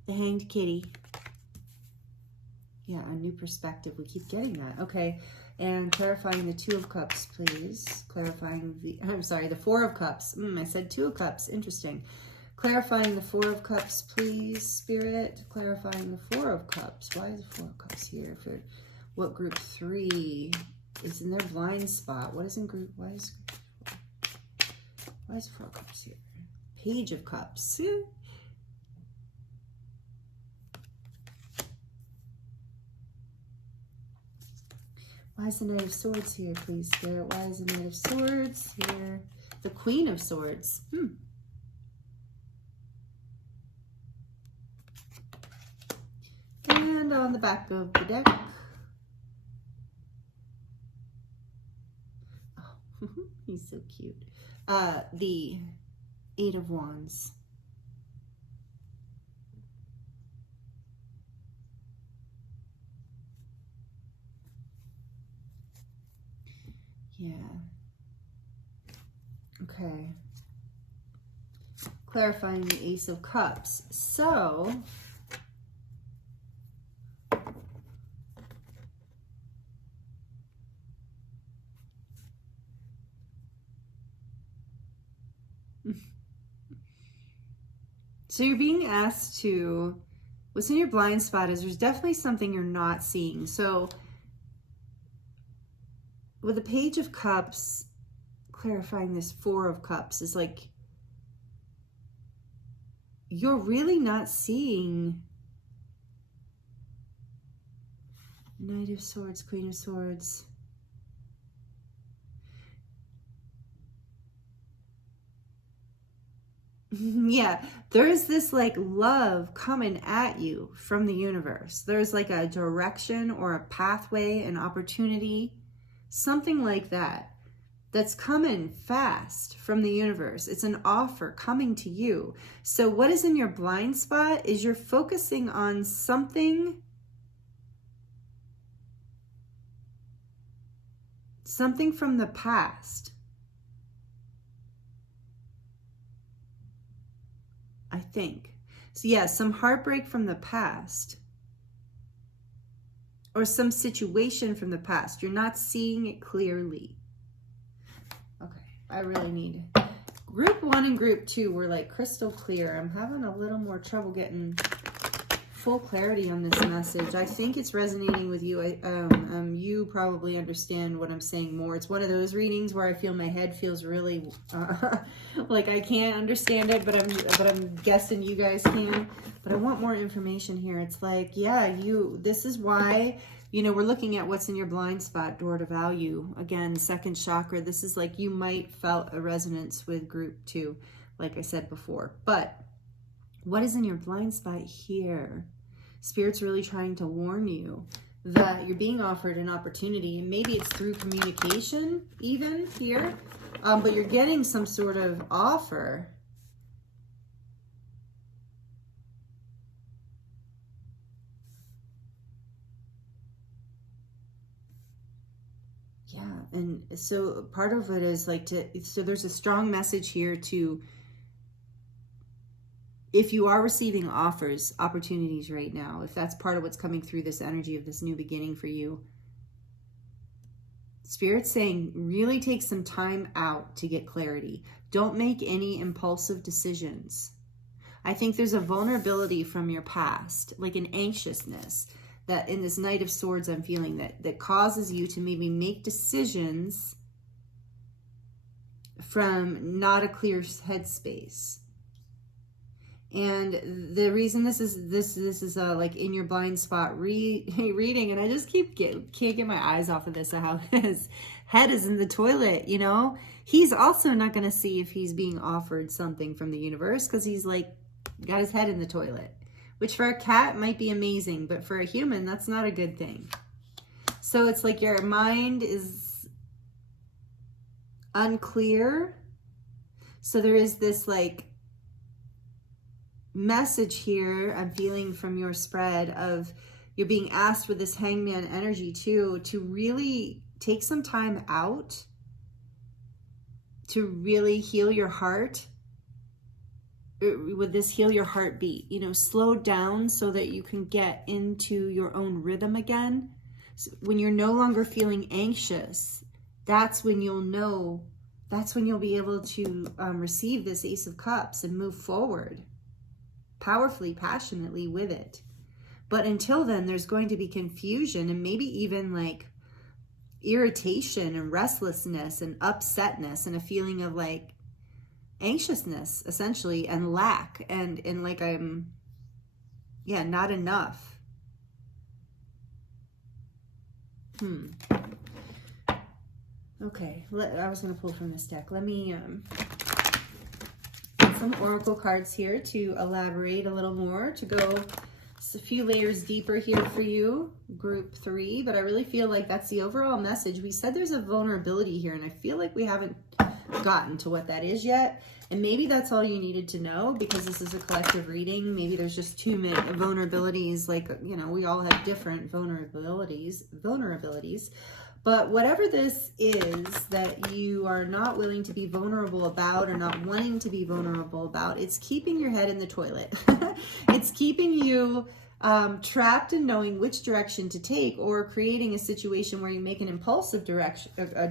The Hanged Kitty. Yeah, a new perspective. We keep getting that. Okay. And clarifying the Two of Cups, please. Clarifying the, I'm sorry, the Four of Cups. I said Two of Cups. Interesting. Clarifying the Four of Cups, please, Spirit. Clarifying the Four of Cups. Why is the Four of Cups here? For what group 3 is in their blind spot? What is in group? Why is Four of Cups here? Page of Cups. Why is the Knight of Swords here, please, Spirit? Why is the Knight of Swords here? The Queen of Swords. And on the back of the deck, oh, he's so cute. The Eight of Wands. Yeah. Okay. Clarifying the Ace of Cups. So, so you're being asked to, what's in your blind spot is there's definitely something you're not seeing. So with the Page of Cups, clarifying this Four of Cups is like, you're really not seeing Knight of Swords, Queen of Swords. Yeah, there's this like love coming at you from the universe. There's like a direction or a pathway, an opportunity, something like that, that's coming fast from the universe. It's an offer coming to you. So what is in your blind spot is you're focusing on something from the past. I think. So yeah, some heartbreak from the past. Or some situation from the past. You're not seeing it clearly. Okay, I really need... Group 1 and Group 2 were like crystal clear. I'm having a little more trouble getting full clarity on this message. I think it's resonating with you. You probably understand what I'm saying more. It's one of those readings where I feel my head feels really like I can't understand it, but I'm guessing you guys can. But I want more information here. It's like, yeah, this is why you know, we're looking at what's in your blind spot, door to value. Again, second chakra. This is like you might felt a resonance with group 2, like I said before. But what is in your blind spot here? Spirit's really trying to warn you that you're being offered an opportunity, and maybe it's through communication even here, but you're getting some sort of offer. Yeah, and so part of it is like so there's a strong message here to, if you are receiving offers, opportunities right now, if that's part of what's coming through this energy of this new beginning for you, Spirit's saying really take some time out to get clarity. Don't make any impulsive decisions. I think there's a vulnerability from your past, like an anxiousness that in this Knight of Swords I'm feeling that causes you to maybe make decisions from not a clear headspace. And the reason this is like in your blind spot reading, and I just can't get my eyes off of this, of how his head is in the toilet, you know? He's also not going to see if he's being offered something from the universe because he's like got his head in the toilet, which for a cat might be amazing, but for a human, that's not a good thing. So it's like your mind is unclear. So there is this like message here I'm feeling from your spread of you're being asked with this hangman energy too to really take some time out to really heal your heart with this heal your heartbeat, you know, slow down so that you can get into your own rhythm again. So when you're no longer feeling anxious, that's when you'll know, that's when you'll be able to receive this Ace of Cups and move forward powerfully, passionately with it. But until then, there's going to be confusion and maybe even like irritation and restlessness and upsetness and a feeling of like anxiousness essentially and lack and like I'm not enough. Okay, I was going to pull from this deck. Let me get some oracle cards here to elaborate a little more, to go a few layers deeper here for you, group 3. But I really feel like that's the overall message. We said there's a vulnerability here, and I feel like we haven't gotten to what that is yet. And maybe that's all you needed to know because this is a collective reading. Maybe there's just too many vulnerabilities. Like, you know, we all have different vulnerabilities. But whatever this is that you are not willing to be vulnerable about or not wanting to be vulnerable about, it's keeping your head in the toilet. It's keeping you trapped in knowing which direction to take, or creating a situation where you make an impulsive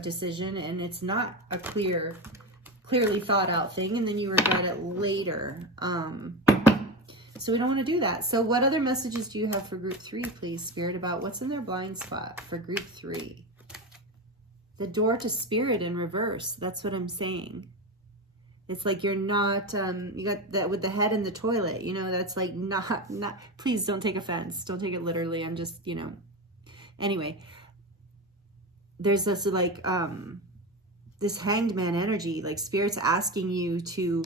decision and it's not a clearly thought out thing, and then you regret it later. So we don't want to do that. So what other messages do you have for group 3, please, Spirit, about what's in their blind spot for group 3? The door to spirit in reverse. That's what I'm saying. It's like you're not, you got that with the head in the toilet, you know, that's like not, please don't take offense. Don't take it literally. I'm just, you know, anyway, there's this like, this hanged man energy, like Spirit's asking you to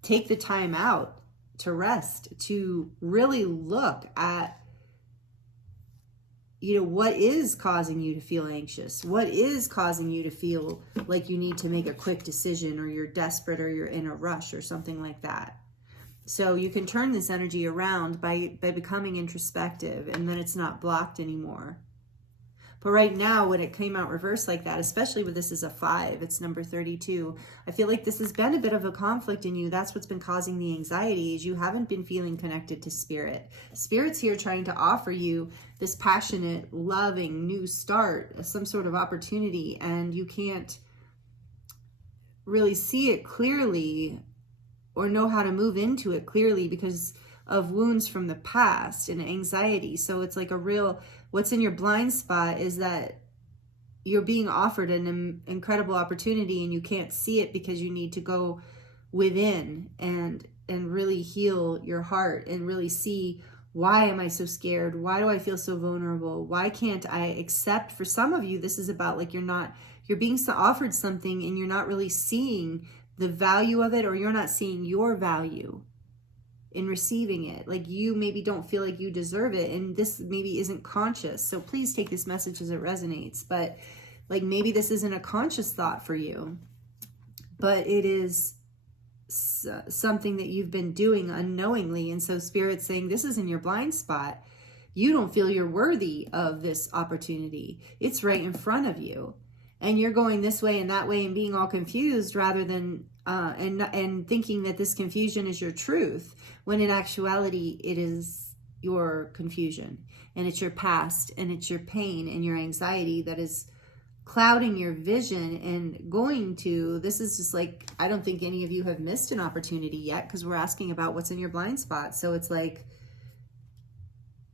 take the time out to rest, to really look at, you know, what is causing you to feel anxious? What is causing you to feel like you need to make a quick decision, or you're desperate, or you're in a rush, or something like that? So you can turn this energy around by becoming introspective, and then it's not blocked anymore. But right now, when it came out reversed like that, especially with this as a 5, it's number 32, I feel like this has been a bit of a conflict in you. That's what's been causing the anxiety, is you haven't been feeling connected to Spirit. Spirit's here trying to offer you this passionate, loving new start, some sort of opportunity, and you can't really see it clearly or know how to move into it clearly because of wounds from the past and anxiety. So it's like a real, what's in your blind spot is that you're being offered an incredible opportunity and you can't see it because you need to go within and really heal your heart and really see Why am I so scared? Why do I feel so vulnerable? Why can't I accept? For some of you, this is about like you're being offered something and you're not really seeing the value of it, or you're not seeing your value in receiving it. Like you maybe don't feel like you deserve it, and this maybe isn't conscious. So please take this message as it resonates. But like maybe this isn't a conscious thought for you, but it is something that you've been doing unknowingly. And so Spirit's saying this is in your blind spot. You don't feel you're worthy of this opportunity. It's right in front of you. And you're going this way and that way and being all confused rather than, and thinking that this confusion is your truth, when in actuality, it is your confusion and it's your past and it's your pain and your anxiety that is clouding your vision and going to, this is just like, I don't think any of you have missed an opportunity yet, because we're asking about what's in your blind spot. So it's like,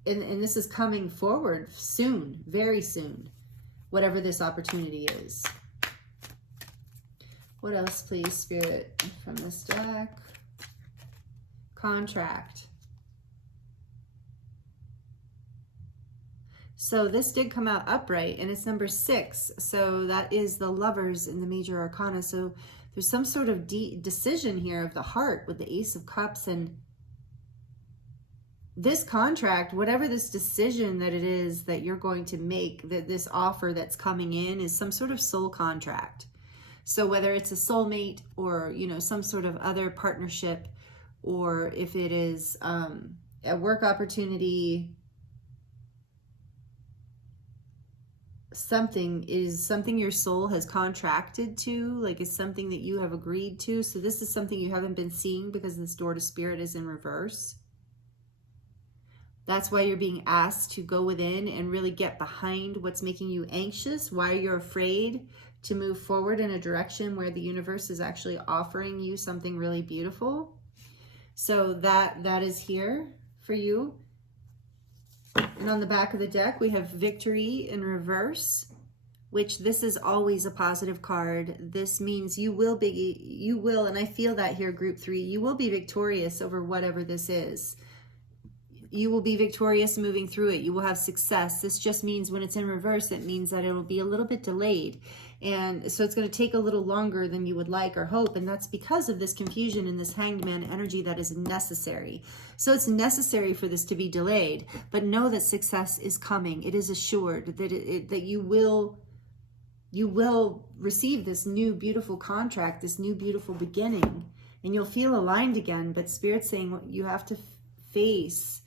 and this is coming forward soon, very soon, whatever this opportunity is. What else, please, Spirit, from this deck? Contract. So this did come out upright, and it's number 6. So that is the Lovers in the major arcana. So there's some sort of decision here of the heart with the Ace of Cups. And this contract, whatever this decision that it is that you're going to make, that this offer that's coming in is some sort of soul contract. So whether it's a soulmate or, you know, some sort of other partnership, or if it is a work opportunity, something your soul has contracted to, like it's something that you have agreed to. So this is something you haven't been seeing because this door to Spirit is in reverse. That's why you're being asked to go within and really get behind what's making you anxious, why you're afraid to move forward in a direction where the universe is actually offering you something really beautiful. So that is here for you. And on the back of the deck, we have Victory in reverse, which this is always a positive card. This means you will, and I feel that here, group 3, you will be victorious over whatever this is. You will be victorious moving through it. You will have success. This just means when it's in reverse, it means that it'll be a little bit delayed. And so it's going to take a little longer than you would like or hope. And that's because of this confusion and this Hanged Man energy that is necessary. So it's necessary for this to be delayed. But know that success is coming. It is assured that that you will receive this new beautiful contract, this new beautiful beginning. And you'll feel aligned again. But Spirit's saying you have to face,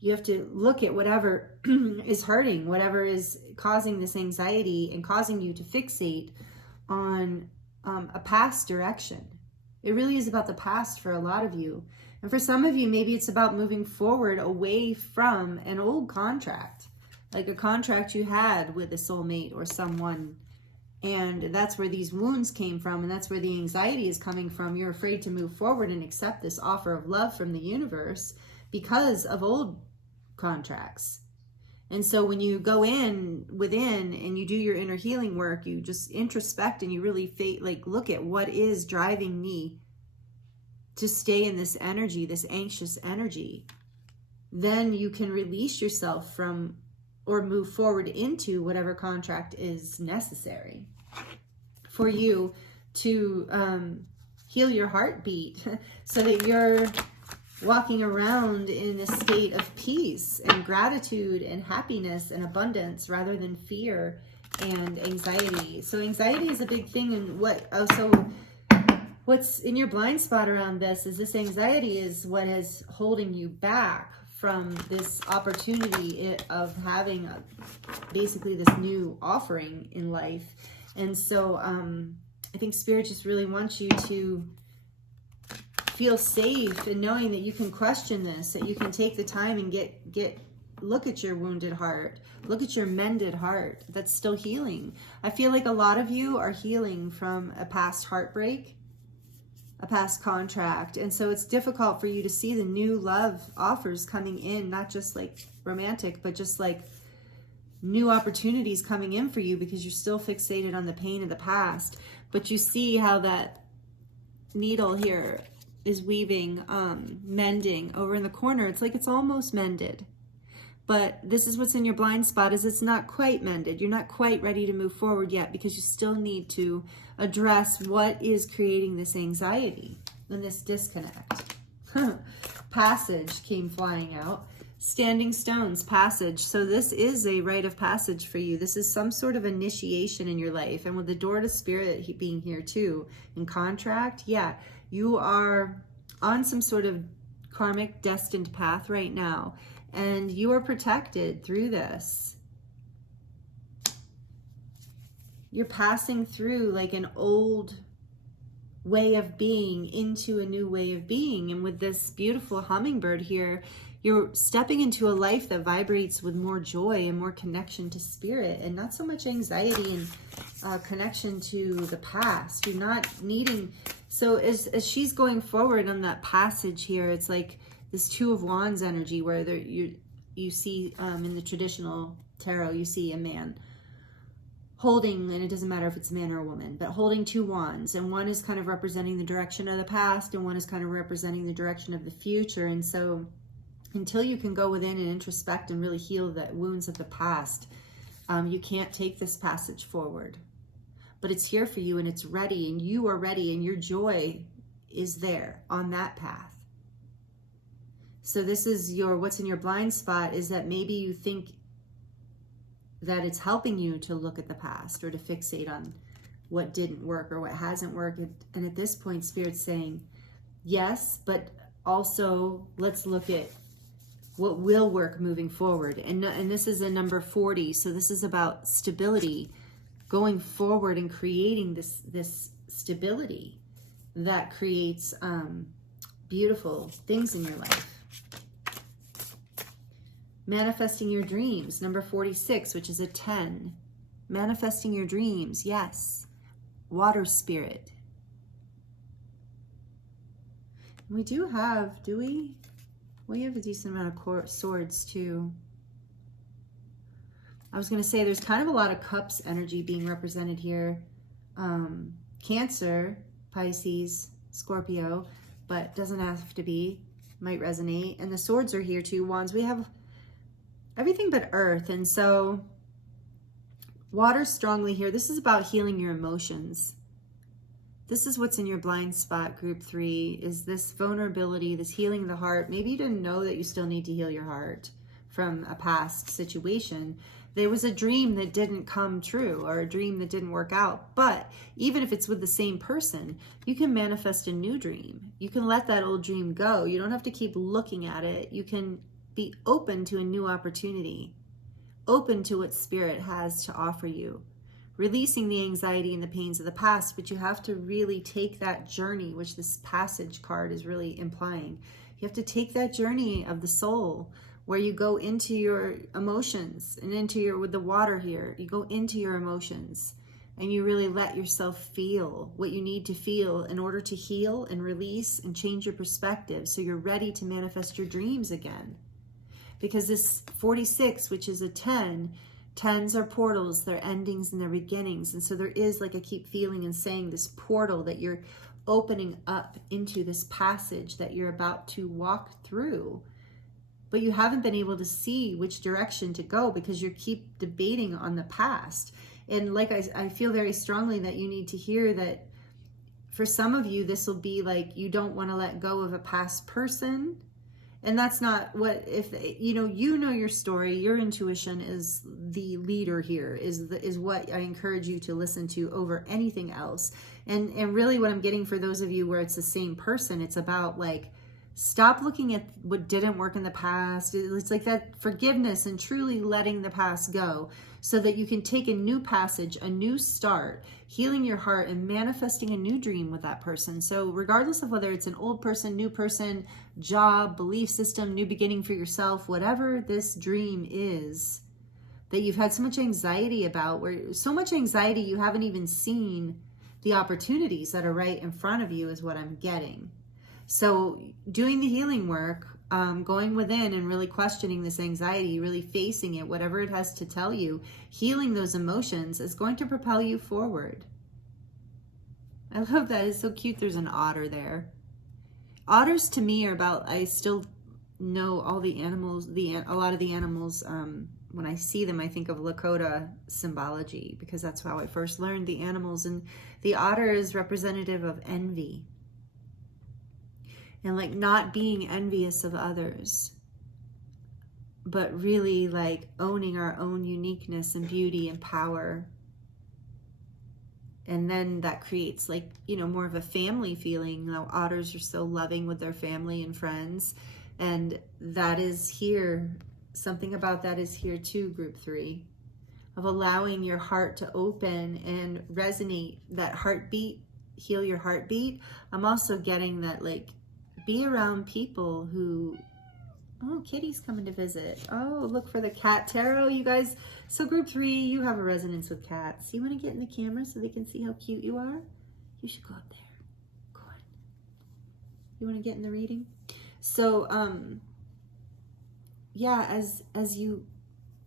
you have to look at whatever is hurting, whatever is causing this anxiety and causing you to fixate on a past direction. It really is about the past for a lot of you. And for some of you, maybe it's about moving forward away from an old contract, like a contract you had with a soulmate or someone. And that's where these wounds came from. And that's where the anxiety is coming from. You're afraid to move forward and accept this offer of love from the universe because of old contracts. And so when you go within and you do your inner healing work, you just introspect and you really look at what is driving me to stay in this energy, this anxious energy. Then you can release yourself from or move forward into whatever contract is necessary for you to heal your heartbeat so that you're walking around in a state of peace and gratitude and happiness and abundance rather than fear and anxiety. So anxiety is a big thing. And what's in your blind spot around this is this anxiety is what is holding you back from this opportunity of having basically this new offering in life. And so I think Spirit just really wants you to feel safe in knowing that you can question this, that you can take the time and look at your wounded heart, look at your mended heart that's still healing. I feel like a lot of you are healing from a past heartbreak, a past contract. And so it's difficult for you to see the new love offers coming in, not just like romantic, but just like new opportunities coming in for you because you're still fixated on the pain of the past. But you see how that needle here is weaving, mending over in the corner. It's like it's almost mended. But this is what's in your blind spot, is it's not quite mended. You're not quite ready to move forward yet because you still need to address what is creating this anxiety and this disconnect. Passage came flying out. Standing stones, passage. So this is a rite of passage for you. This is some sort of initiation in your life. And with the door to spirit being here too, in contract, yeah, you are on some sort of karmic destined path right now. And you are protected through this. You're passing through like an old way of being into a new way of being. And with this beautiful hummingbird here, you're stepping into a life that vibrates with more joy and more connection to spirit and not so much anxiety and connection to the past. You're not needing... So as she's going forward on that passage here, it's like this Two of Wands energy where you see in the traditional tarot, you see a man holding, and it doesn't matter if it's a man or a woman, but holding two wands, and one is kind of representing the direction of the past and one is kind of representing the direction of the future. And so until you can go within and introspect and really heal the wounds of the past, you can't take this passage forward. But it's here for you and it's ready, and you are ready, and your joy is there on that path. So this is what's in your blind spot, is that maybe you think that it's helping you to look at the past or to fixate on what didn't work or what hasn't worked. And at this point, Spirit's saying, yes, but also let's look at what will work moving forward. And this is a number 40. So this is about stability, going forward and creating this stability that creates beautiful things in your life. Manifesting your dreams, number 46, which is a 10. Manifesting your dreams, yes. Water spirit. We do have, do we? We have a decent amount of swords too. I was going to say there's kind of a lot of cups energy being represented here. Cancer, Pisces, Scorpio, but doesn't have to be. Might resonate. And the swords are here too. Wands. We have everything but earth. And so water strongly here. This is about healing your emotions. This is what's in your blind spot, group 3, is this vulnerability, this healing the heart. Maybe you didn't know that you still need to heal your heart from a past situation. There was a dream that didn't come true or a dream that didn't work out. But even if it's with the same person, you can manifest a new dream. You can let that old dream go. You don't have to keep looking at it. You can be open to a new opportunity, open to what spirit has to offer you, releasing the anxiety and the pains of the past. But you have to really take that journey, which this passage card is really implying. You have to take that journey of the soul where you go into your emotions and with the water here, you go into your emotions and you really let yourself feel what you need to feel in order to heal and release and change your perspective so you're ready to manifest your dreams again. Because this 46, which is a 10, 10s are portals, they're endings and they're beginnings. And so there is, like I keep feeling and saying, this portal that you're opening up into, this passage that you're about to walk through. But you haven't been able to see which direction to go because you keep debating on the past. And like I feel very strongly that you need to hear that for some of you, this will be like you don't want to let go of a past person. And that's not what, if you know your story, your intuition is the leader here, is what I encourage you to listen to over anything else. And really what I'm getting for those of you where it's the same person, it's about like, stop looking at what didn't work in the past. It's like that forgiveness and truly letting the past go so that you can take a new passage, a new start, healing your heart and manifesting a new dream with that person. So regardless of whether it's an old person, new person, job, belief system, new beginning for yourself, whatever this dream is that you've had so much anxiety about, where so much anxiety you haven't even seen the opportunities that are right in front of you is what I'm getting. So doing the healing work, going within and really questioning this anxiety, really facing it, whatever it has to tell you, healing those emotions is going to propel you forward. I love that. It's so cute. There's an otter there. Otters to me are about, I still know all the animals, a lot of the animals, when I see them, I think of Lakota symbology, because that's how I first learned the animals. And the otter is representative of envy. And like not being envious of others, but really like owning our own uniqueness and beauty and power. And then that creates like, you know, more of a family feeling. You know, otters are so loving with their family and friends. And that is here. Something about that is here too, group 3. Of allowing your heart to open and resonate, that heartbeat, heal your heartbeat. I'm also getting that, like, be around people who, oh, Kitty's coming to visit. Oh, look for the cat tarot, you guys. So group 3, you have a resonance with cats. You want to get in the camera so they can see how cute you are? You should go up there. Go on. You want to get in the reading? So, yeah, as you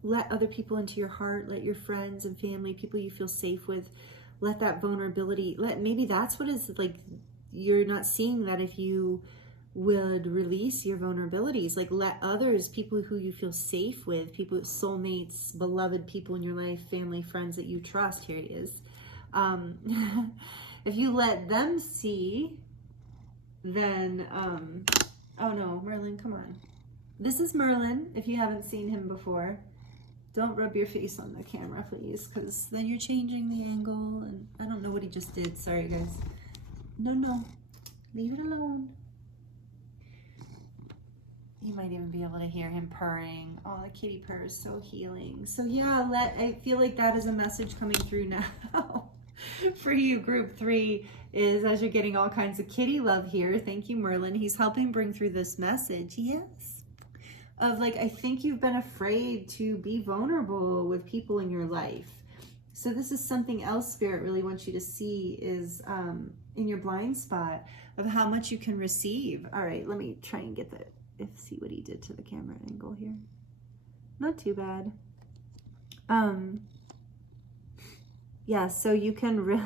let other people into your heart, let your friends and family, people you feel safe with, let that vulnerability, maybe that's what is like, you're not seeing that if you would release your vulnerabilities, like let others, people who you feel safe with, people, soulmates, beloved people in your life, family, friends that you trust, here it is. If you let them see, then, oh no, Merlin, come on. This is Merlin, if you haven't seen him before. Don't rub your face on the camera, please, because then you're changing the angle, and I don't know what he just did. Sorry, guys. No. Leave it alone. You might even be able to hear him purring. Oh, the kitty purr is so healing. So yeah, I feel like that is a message coming through now for you, group 3, is as you're getting all kinds of kitty love here. Thank you, Merlin. He's helping bring through this message. Yes. Of like, I think you've been afraid to be vulnerable with people in your life. So this is something else Spirit really wants you to see is in your blind spot of how much you can receive. All right, let me try and get see what he did to the camera angle here. Not too bad. Yeah, so you can really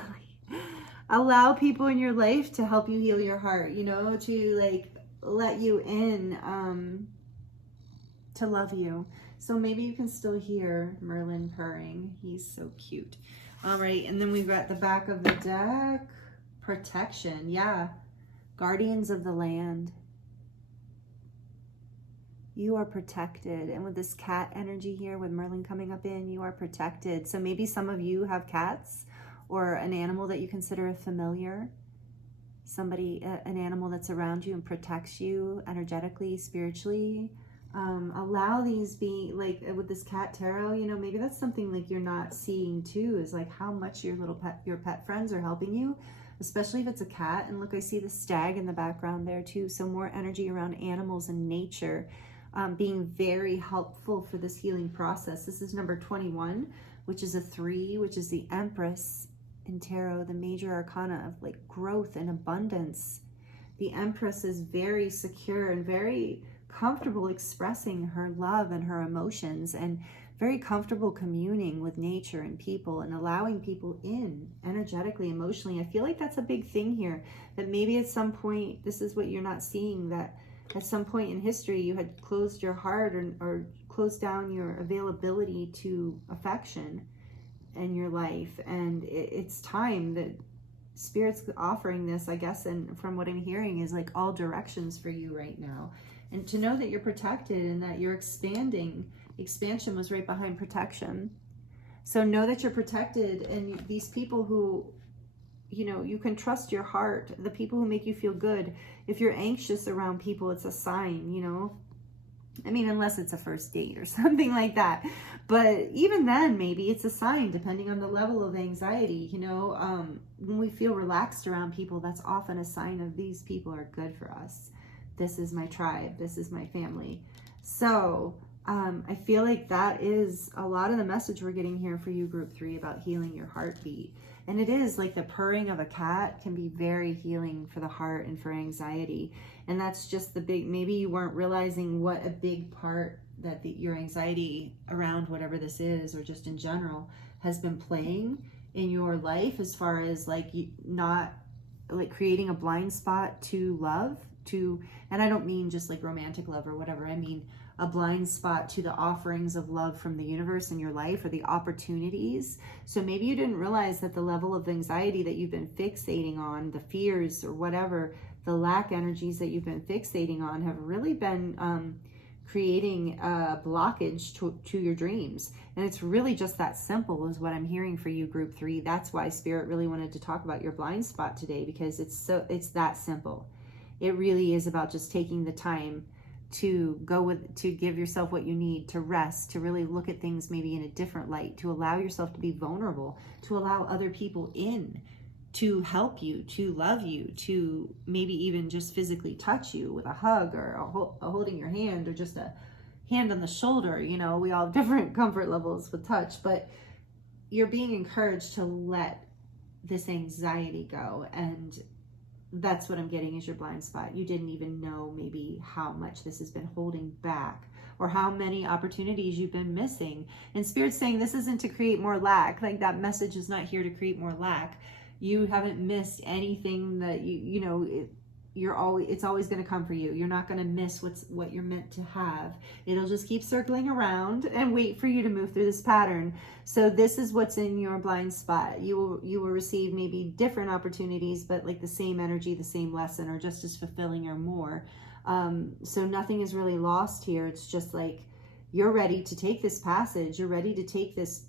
allow people in your life to help you heal your heart, you know, to like let you in, to love you. So maybe you can still hear Merlin purring. He's so cute. All right, and then we've got the back of the deck. Protection, yeah. Guardians of the land. You are protected. And with this cat energy here, with Merlin coming up in, you are protected. So maybe some of you have cats or an animal that you consider a familiar. Somebody, an animal that's around you and protects you energetically, spiritually. Allow these be like with this cat tarot, you know, maybe that's something like you're not seeing too, is like how much your pet friends are helping you, especially if it's a cat. And look, I see the stag in the background there too. So more energy around animals and nature, being very helpful for this healing process. This is number 21, which is a 3, which is the Empress in tarot, the major arcana of like growth and abundance. The Empress is very secure and very comfortable expressing her love and her emotions, and very comfortable communing with nature and people and allowing people in energetically, emotionally. I feel like that's a big thing here, that maybe at some point, this is what you're not seeing, that at some point in history you had closed your heart or closed down your availability to affection in your life. And it's time that Spirit's offering this, I guess, and from what I'm hearing is like all directions for you right now. And to know that you're protected and that you're expanding. Expansion was right behind protection. So know that you're protected, and these people who, you know, you can trust your heart, the people who make you feel good. If you're anxious around people, it's a sign, you know. I mean, unless it's a first date or something like that. But even then, maybe it's a sign, depending on the level of anxiety, you know. When we feel relaxed around people, that's often a sign of these people are good for us. This is my tribe. This is my family. So I feel like that is a lot of the message we're getting here for you, group 3, about healing your heartbeat. And it is like the purring of a cat can be very healing for the heart and for anxiety. And that's just the big, maybe you weren't realizing what a big part that your anxiety around whatever this is, or just in general, has been playing in your life, as far as like not like creating a blind spot to love and I don't mean just like romantic love or whatever, I mean a blind spot to the offerings of love from the universe in your life, or the opportunities. So maybe you didn't realize that the level of anxiety that you've been fixating on, the fears or whatever, the lack energies that you've been fixating on have really been creating a blockage to your dreams. And it's really just that simple is what I'm hearing for you, group 3. That's why Spirit really wanted to talk about your blind spot today, because it's that simple. It really is about just taking the time to give yourself what you need to rest, to really look at things maybe in a different light, to allow yourself to be vulnerable, to allow other people in, to help you, to love you, to maybe even just physically touch you with a hug or a holding your hand, or just a hand on the shoulder. You know, we all have different comfort levels with touch, but you're being encouraged to let this anxiety go. And that's what I'm getting is your blind spot. You didn't even know maybe how much this has been holding back, or how many opportunities you've been missing. And Spirit's saying this isn't to create more lack. Like, that message is not here to create more lack. You haven't missed anything that it's always going to come for you. You're not going to miss what you're meant to have. It'll just keep circling around and wait for you to move through this pattern. So this is what's in your blind spot. You will receive maybe different opportunities, but like the same energy, the same lesson, or just as fulfilling or more. So nothing is really lost here. It's just like you're ready to take this passage. You're ready to take this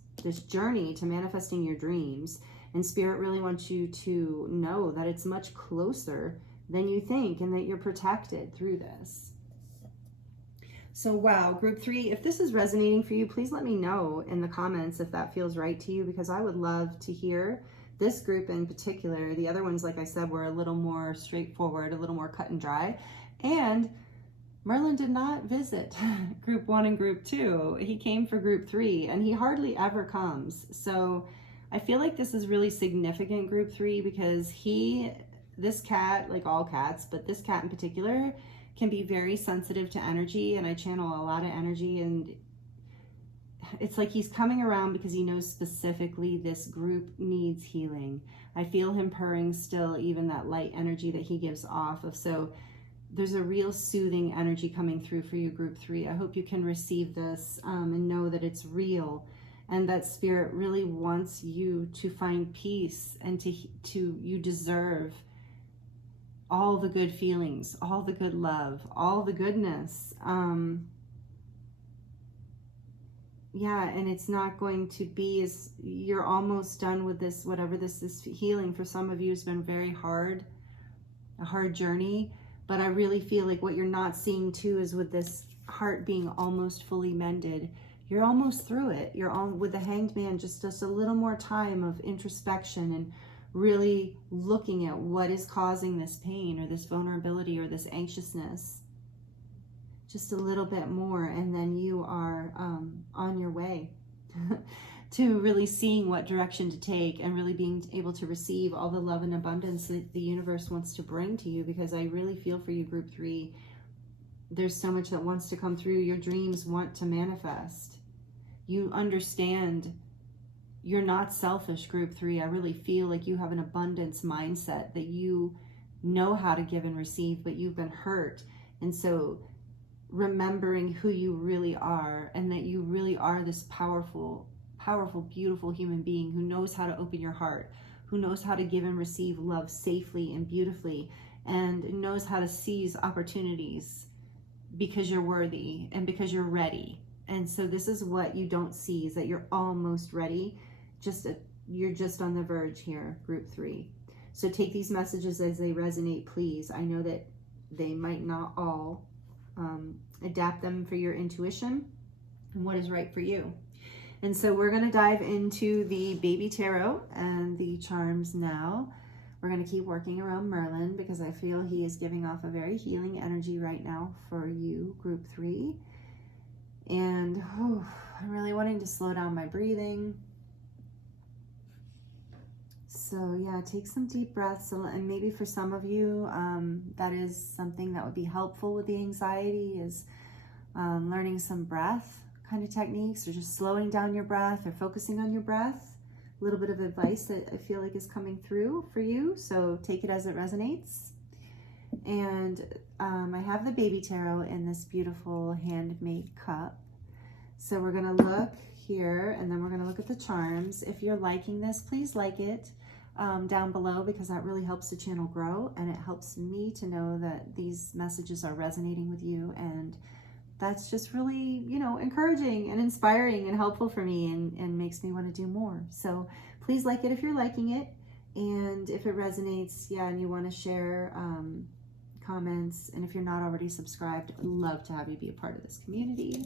journey to manifesting your dreams. And Spirit really wants you to know that it's much closer than you think, and that you're protected through this. So wow, group 3, if this is resonating for you, please let me know in the comments if that feels right to you, because I would love to hear this group in particular. The other ones, like I said, were a little more straightforward, a little more cut and dry. And Merlin did not visit group 1 and group 2. He came for group 3, and he hardly ever comes. So I feel like this is really significant, group 3, because this cat, like all cats, but this cat in particular, can be very sensitive to energy, and I channel a lot of energy, and it's like he's coming around because he knows specifically this group needs healing. I feel him purring still, even that light energy that he gives off of. So there's a real soothing energy coming through for you, group 3. I hope you can receive this and know that it's real, and that Spirit really wants you to find peace, and you deserve all the good feelings, all the good love, all the goodness. Yeah, and it's not going to be as you're almost done with this, whatever this is. Healing for some of you has been very hard, a hard journey, but I really feel like what you're not seeing too is with this heart being almost fully mended, you're almost through it. You're on with the Hanged Man, just a little more time of introspection and really looking at what is causing this pain or this vulnerability or this anxiousness. Just a little bit more, and then you are on your way to really seeing what direction to take, and really being able to receive all the love and abundance that the universe wants to bring to you. Because I really feel for you, group 3, there's so much that wants to come through. Your dreams want to manifest. You understand you're not selfish, group 3. I really feel like you have an abundance mindset, that you know how to give and receive, but you've been hurt. And so remembering who you really are, and that you really are this powerful, beautiful human being who knows how to open your heart, who knows how to give and receive love safely and beautifully, and knows how to seize opportunities because you're worthy and because you're ready. And so this is what you don't see, is that you're almost ready. You're just on the verge here, group 3. So take these messages as they resonate, please. I know that they might not all adapt them for your intuition and what is right for you. And so we're going to dive into the baby tarot and the charms now. We're going to keep working around Merlin, because I feel he is giving off a very healing energy right now for you, group 3. And I'm really wanting to slow down my breathing. So yeah, take some deep breaths, and maybe for some of you, that is something that would be helpful with the anxiety, is learning some breath kind of techniques, or just slowing down your breath or focusing on your breath. A little bit of advice that I feel like is coming through for you, so take it as it resonates. And I have the baby tarot in this beautiful handmade cup. So we're going to look here, and then we're going to look at the charms. If you're liking this, please like it down below, because that really helps the channel grow, and it helps me to know that these messages are resonating with you, and that's just really, you know, encouraging and inspiring and helpful for me, and makes me want to do more. So please like it if you're liking it, and if it resonates, yeah, and you want to share comments, and if you're not already subscribed, I'd love to have you be a part of this community.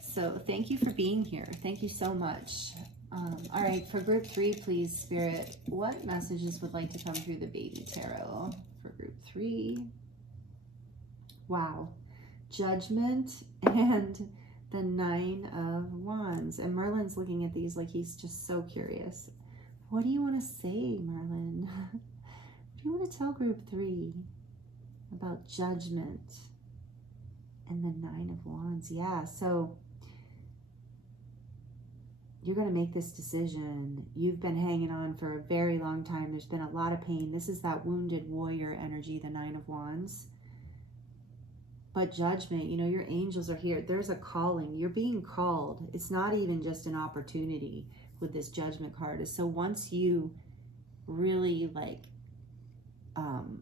So thank you for being here. Thank you so much. All right, for group 3, please, Spirit, what messages would like to come through the baby tarot for group 3? Wow. Judgment and the 9 of Wands. And Merlin's looking at these like he's just so curious. What do you want to say, Merlin? What do you want to tell group 3 about judgment and the 9 of Wands? Yeah, so you're going to make this decision. You've been hanging on for a very long time. There's been a lot of pain. This is that wounded warrior energy, the 9 of Wands. But judgment, you know, your angels are here. There's a calling. You're being called. It's not even just an opportunity with this judgment card. So once you really like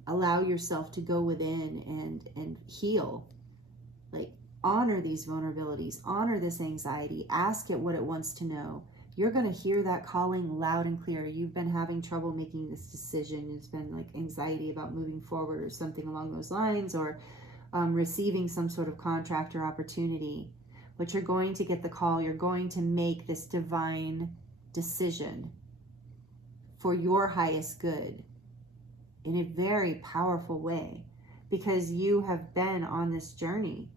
allow yourself to go within and heal, like honor these vulnerabilities, honor this anxiety, ask it what it wants to know. You're going to hear that calling loud and clear. You've been having trouble making this decision. It's been like anxiety about moving forward or something along those lines, or receiving some sort of contract or opportunity. But you're going to get the call. You're going to make this divine decision for your highest good in a very powerful way, because you have been on this journey.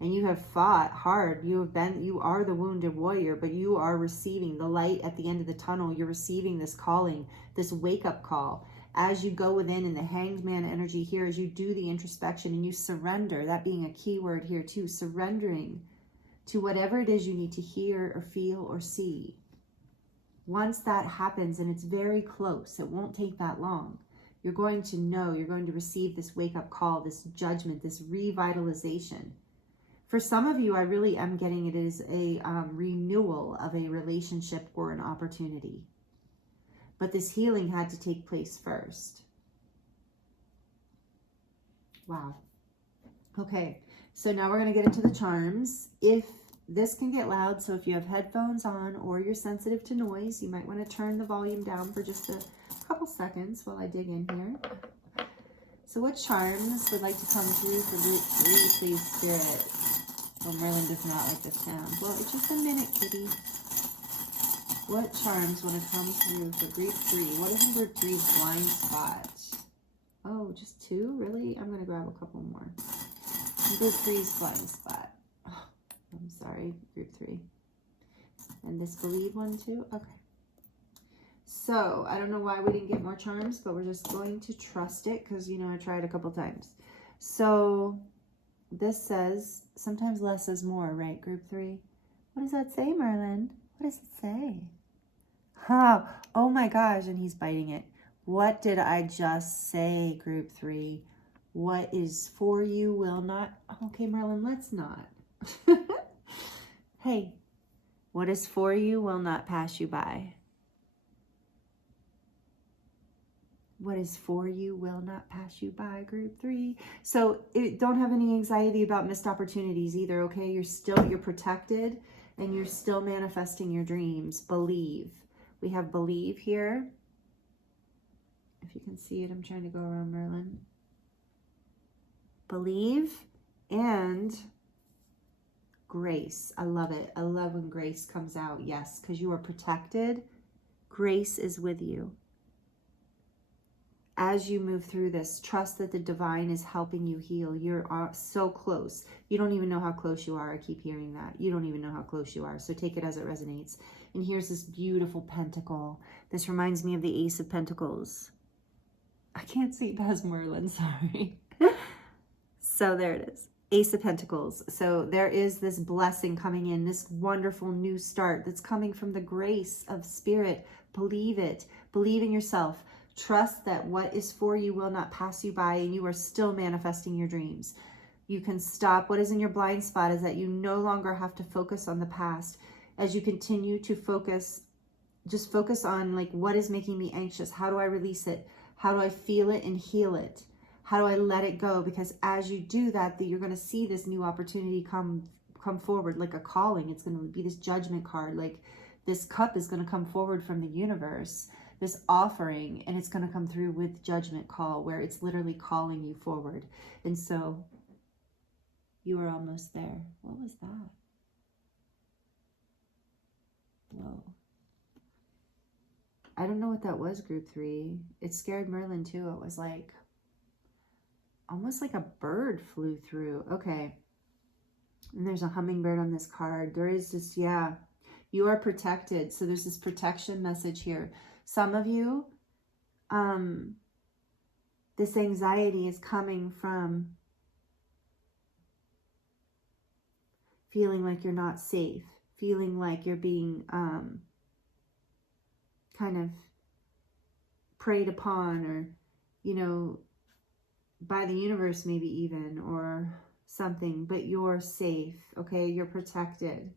And you have fought hard. You are the wounded warrior, but you are receiving the light at the end of the tunnel. You're receiving this calling, this wake-up call. As you go within in the Hanged Man energy here, as you do the introspection and you surrender, that being a key word here too, surrendering to whatever it is you need to hear or feel or see. Once that happens, and it's very close, it won't take that long, you're going to know, you're going to receive this wake-up call, this judgment, this revitalization. For some of you, I really am getting it as a renewal of a relationship or an opportunity. But this healing had to take place first. Wow. Okay, so now we're going to get into the charms. If this can get loud, so if you have headphones on or you're sensitive to noise, you might want to turn the volume down for just a couple seconds while I dig in here. So what charms would like to come through for group 3, please, Spirit? Oh, Merlin does not like the sound. Well, it's just a minute, kitty. What charms want to come through for group 3? What is in group 3's blind spot? Oh, just 2? Really? I'm going to grab a couple more. Group 3's blind spot. Oh, I'm sorry, group 3. And this believe one too? Okay. So, I don't know why we didn't get more charms, but we're just going to trust it because, you know, I tried a couple times. So, this says, sometimes less is more, right, group 3? What does that say, Merlin? What does it say? Oh my gosh, and he's biting it. What did I just say, group 3? What is for you will not... Okay, Merlin, let's not. Hey, what is for you will not pass you by. What is for you will not pass you by, group 3. So don't have any anxiety about missed opportunities either, okay? You're protected and you're still manifesting your dreams. Believe. We have believe here. If you can see it, I'm trying to go around Merlin. Believe and grace. I love it. I love when grace comes out. Yes, because you are protected. Grace is with you. As you move through this, trust that the divine is helping you heal. You're so close. You don't even know how close you are. I keep hearing that. You don't even know how close you are. So take it as it resonates. And here's this beautiful pentacle. This reminds me of the Ace of Pentacles. I can't see past Merlin, sorry. So there it is. Ace of Pentacles. So there is this blessing coming in, this wonderful new start that's coming from the grace of spirit. Believe it. Believe in yourself. Trust that what is for you will not pass you by, and you are still manifesting your dreams. You can stop. What is in your blind spot is that you no longer have to focus on the past. As you continue to focus, just focus on like, what is making me anxious? How do I release it? How do I feel it and heal it? How do I let it go? Because as you do that, you're going to see this new opportunity come forward like a calling. It's going to be this judgment card. Like this cup is going to come forward from the universe, this offering, and it's going to come through with judgment call, where it's literally calling you forward. And so you are almost there. What was that? Whoa. I don't know what that was, group 3. It scared Merlin too. It was like, almost like a bird flew through. Okay. And there's a hummingbird on this card. There is this, yeah, you are protected. So there's this protection message here. Some of you, this anxiety is coming from feeling like you're not safe, feeling like you're being kind of preyed upon, or, you know, by the universe maybe even, or something, but you're safe, okay? You're protected.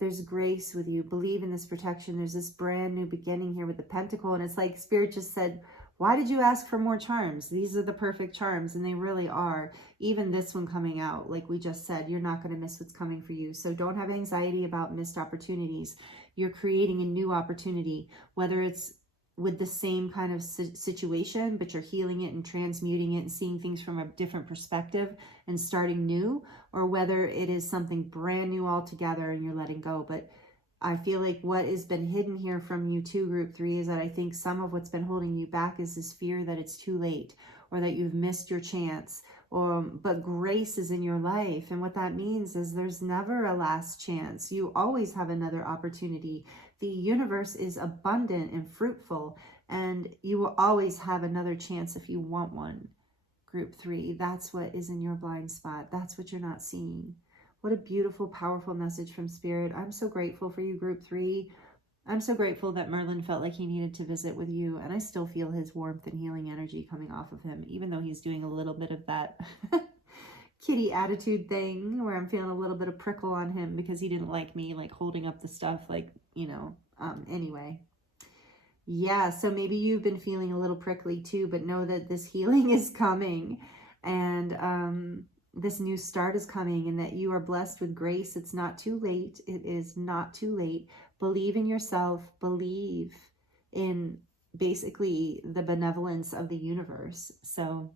There's grace with you. Believe in this protection. There's this brand new beginning here with the pentacle, and it's like Spirit just said, why did you ask for more charms? These are the perfect charms, and they really are. Even this one coming out, like we just said, you're not going to miss what's coming for you. So don't have anxiety about missed opportunities. You're creating a new opportunity, whether it's with the same kind of situation, but you're healing it and transmuting it and seeing things from a different perspective and starting new, or whether it is something brand new altogether and you're letting go. But I feel like what has been hidden here from you too, group 3, is that I think some of what's been holding you back is this fear that it's too late, or that you've missed your chance, but grace is in your life. And what that means is there's never a last chance. You always have another opportunity. The universe is abundant and fruitful, and you will always have another chance if you want one. Group 3, that's what is in your blind spot. That's what you're not seeing. What a beautiful, powerful message from Spirit. I'm so grateful for you, group 3. I'm so grateful that Merlin felt like he needed to visit with you, and I still feel his warmth and healing energy coming off of him, even though he's doing a little bit of that kitty attitude thing where I'm feeling a little bit of prickle on him because he didn't like me like holding up the stuff, like, you know, anyway. Yeah, so maybe you've been feeling a little prickly too, but know that this healing is coming, and this new start is coming, and that you are blessed with grace. It's not too late. It is not too late. Believe in yourself. Believe in basically the benevolence of the universe. So,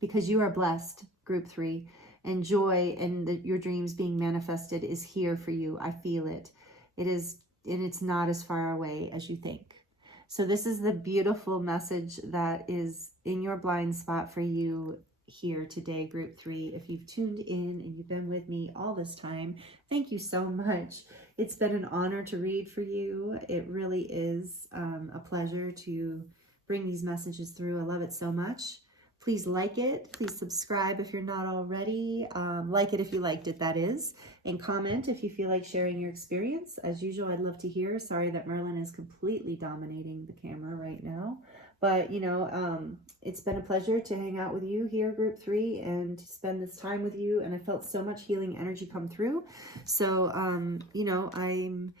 because you are blessed, group 3, and joy and your dreams being manifested is here for you. I feel it. It is, and it's not as far away as you think. So this is the beautiful message that is in your blind spot for you here today, group 3. If you've tuned in and you've been with me all this time, thank you so much. It's been an honor to read for you. It really is a pleasure to bring these messages through. I love it so much. Please like it. Please subscribe if you're not already. Like it if you liked it, that is. And comment if you feel like sharing your experience. As usual, I'd love to hear. Sorry that Merlin is completely dominating the camera right now. But, you know, it's been a pleasure to hang out with you here, group 3, and to spend this time with you. And I felt so much healing energy come through. So, you know, I'm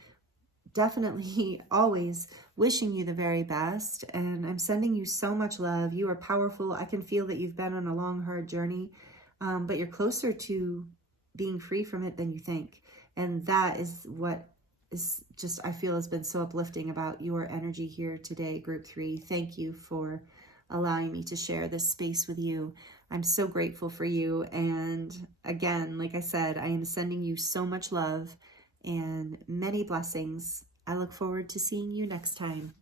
definitely always wishing you the very best, and I'm sending you so much love. You are powerful. I can feel that you've been on a long, hard journey, but you're closer to being free from it than you think. And that is what is just, I feel, has been so uplifting about your energy here today, group 3. Thank you for allowing me to share this space with you. I'm so grateful for you. And again, like I said, I am sending you so much love and many blessings. I look forward to seeing you next time.